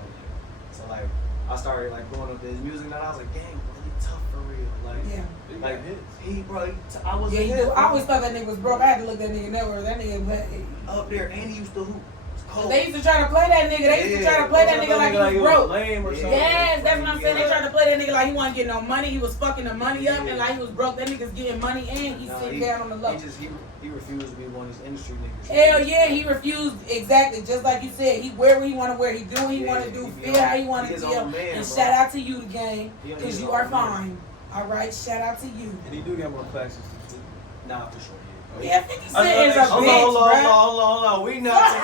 So like, I started like going up to his music night. I was like, Game really tough for real. Like, Yeah. They got like hits. I was Yeah, a he hit, do. I always thought that nigga was broke. I had to look that nigga nowhere. That nigga, up there, and he used to hoop. It's cold. they used to try to play that nigga. They used to try to play that nigga like he was broke. Lame or something. Yes, that's what I'm saying. They Yeah. tried to play that nigga like he wasn't getting no money. He was fucking the money up, and like he was broke. That nigga's getting money and he's Nah, sitting down on the low. He refused to be one of these industry niggas. Hell yeah, he refused. Exactly, just like you said. He wear what he want to wear. He do what he want to do. he be Feel on- how he want he to his feel. own man, And bro. shout out to you, the game, He because his you own are man. fine. All right, shout out to you. And he do got more classes too. Nah, for sure. Yeah, 50 Cent is a Hold bitch, on, bruh. hold on. We not gonna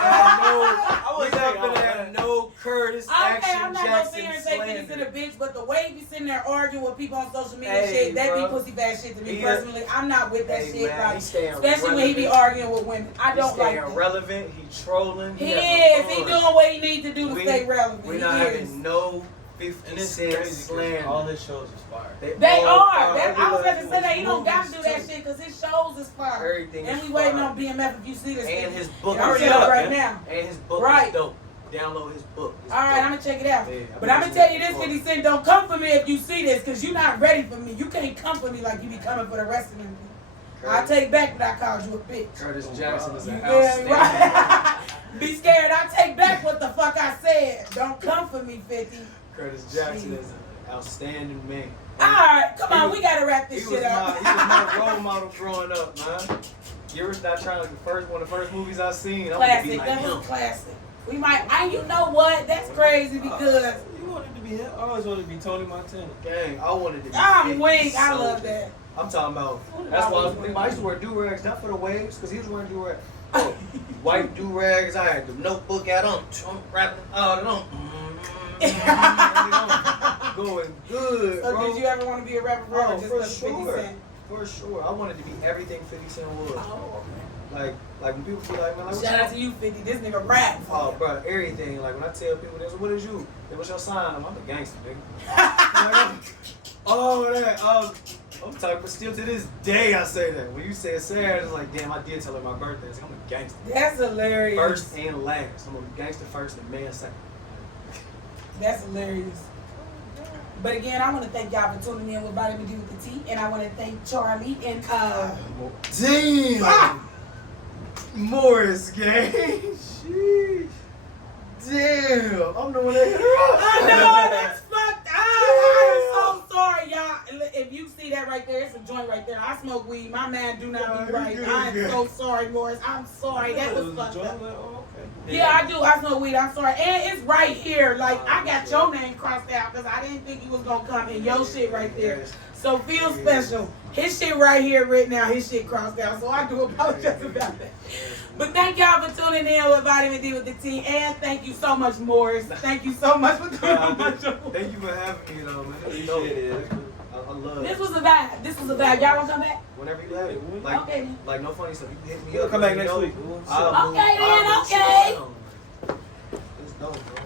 I was have saying, no Curtis Okay, Action I'm not gonna sit Jackson here and say 50 Cent a slander. bitch, but the way he be sitting there arguing with people on social media and Hey, shit, that bro. be pussy fat shit to me He personally. I'm not with that Hey, shit, man, like, he staying especially when he be relevant. arguing with women. I He don't like staying that. relevant. He trolling. He having is. He fun. doing what he need to do to We- stay relevant. We're He not is. having no 50 And it's Cent crazy 'cause slander. all his shows is fire. They all are. That, I was about to everything say that. You don't was got to do that movies, shit because his shows is fire. Everything And is we waiting fire. on BMF if you see this. And his book I'm is telling you dope. right now. And his book Right. is dope. Download his book. It's All right, dope. I'm gonna check it out. Yeah, But I'm gonna tell you this, 50 Cent, don't come for me if you see this, cause you're not ready for me. You can't come for me like you be coming for the rest of them. I take back what I called you a bitch. Curtis Jackson is You an feel me? outstanding. Right? Be scared. I take back what the fuck I said. Don't come for me, 50. Curtis Jackson is an outstanding man. All right, come on, was- we gotta wrap this He shit was up. my role model growing up, man. You ever start trying like one of the first movies I seen? I wanted to be Classic. like That him. was classic. We might. And you know what? That's crazy because You wanted to be him? I always wanted to be Tony Montana. Dang, I wanted to be. I'm 50 weak. I so love bad. that. I'm talking about. That's why I was thinking about. I used to wear do-rags, not for the waves, because he was wearing do-rags. Oh, white do-rags. I had the notebook out on, rapping out on. Going good, So bro. did you ever want to be a rapper forever Oh, just for 'cause 50 sure. Cent? For sure. I wanted to be everything 50 Cent was. Oh, Like when people be like, man, like, shout out to you, 50. This nigga rap. oh, bro, everything. Like when I tell people this, what is you? Then what's your sign? I'm a gangster, nigga. Oh, that. I'm type, but still to this day I say that. When you say it sad, it's like, damn, I did tell her my birthday. It's like, I'm a gangster. That's hilarious. First and last. I'm a gangster first and man second. That's hilarious. But again, I want to thank y'all for tuning in with Vitamin D with the T, and I want to thank Charlie and Damn. Morris gang. Sheesh. Damn. I'm the one that hit her up. I know that's fucked up. I am so sorry, y'all. If you see that right there, it's a joint right there. I smoke weed. My man do not be Yeah, right. you I am good. so sorry, Morris. I'm sorry. That was fucked up. Oh, okay. Yeah, I do. I smoke weed. I'm sorry. And it's right here. Like, I got your name crossed out because I didn't think you was going to come in your shit right there. So feel special. His shit right here written out. His shit crossed out. So I do apologize about that. But thank y'all for tuning in with Vitamin D with the T. And thank you so much, Morris. Thank you so much for doing my show. Thank you for having me, though, man. Appreciate it. I love This it. was a vibe. This was a vibe. Y'all want to come back? Whenever you have it. Like, Okay, then. like no funny stuff. You can hit me We'll up. come let back me next know. week. I'll move- Okay, then, I'll move okay. shit down. It's dope, bro.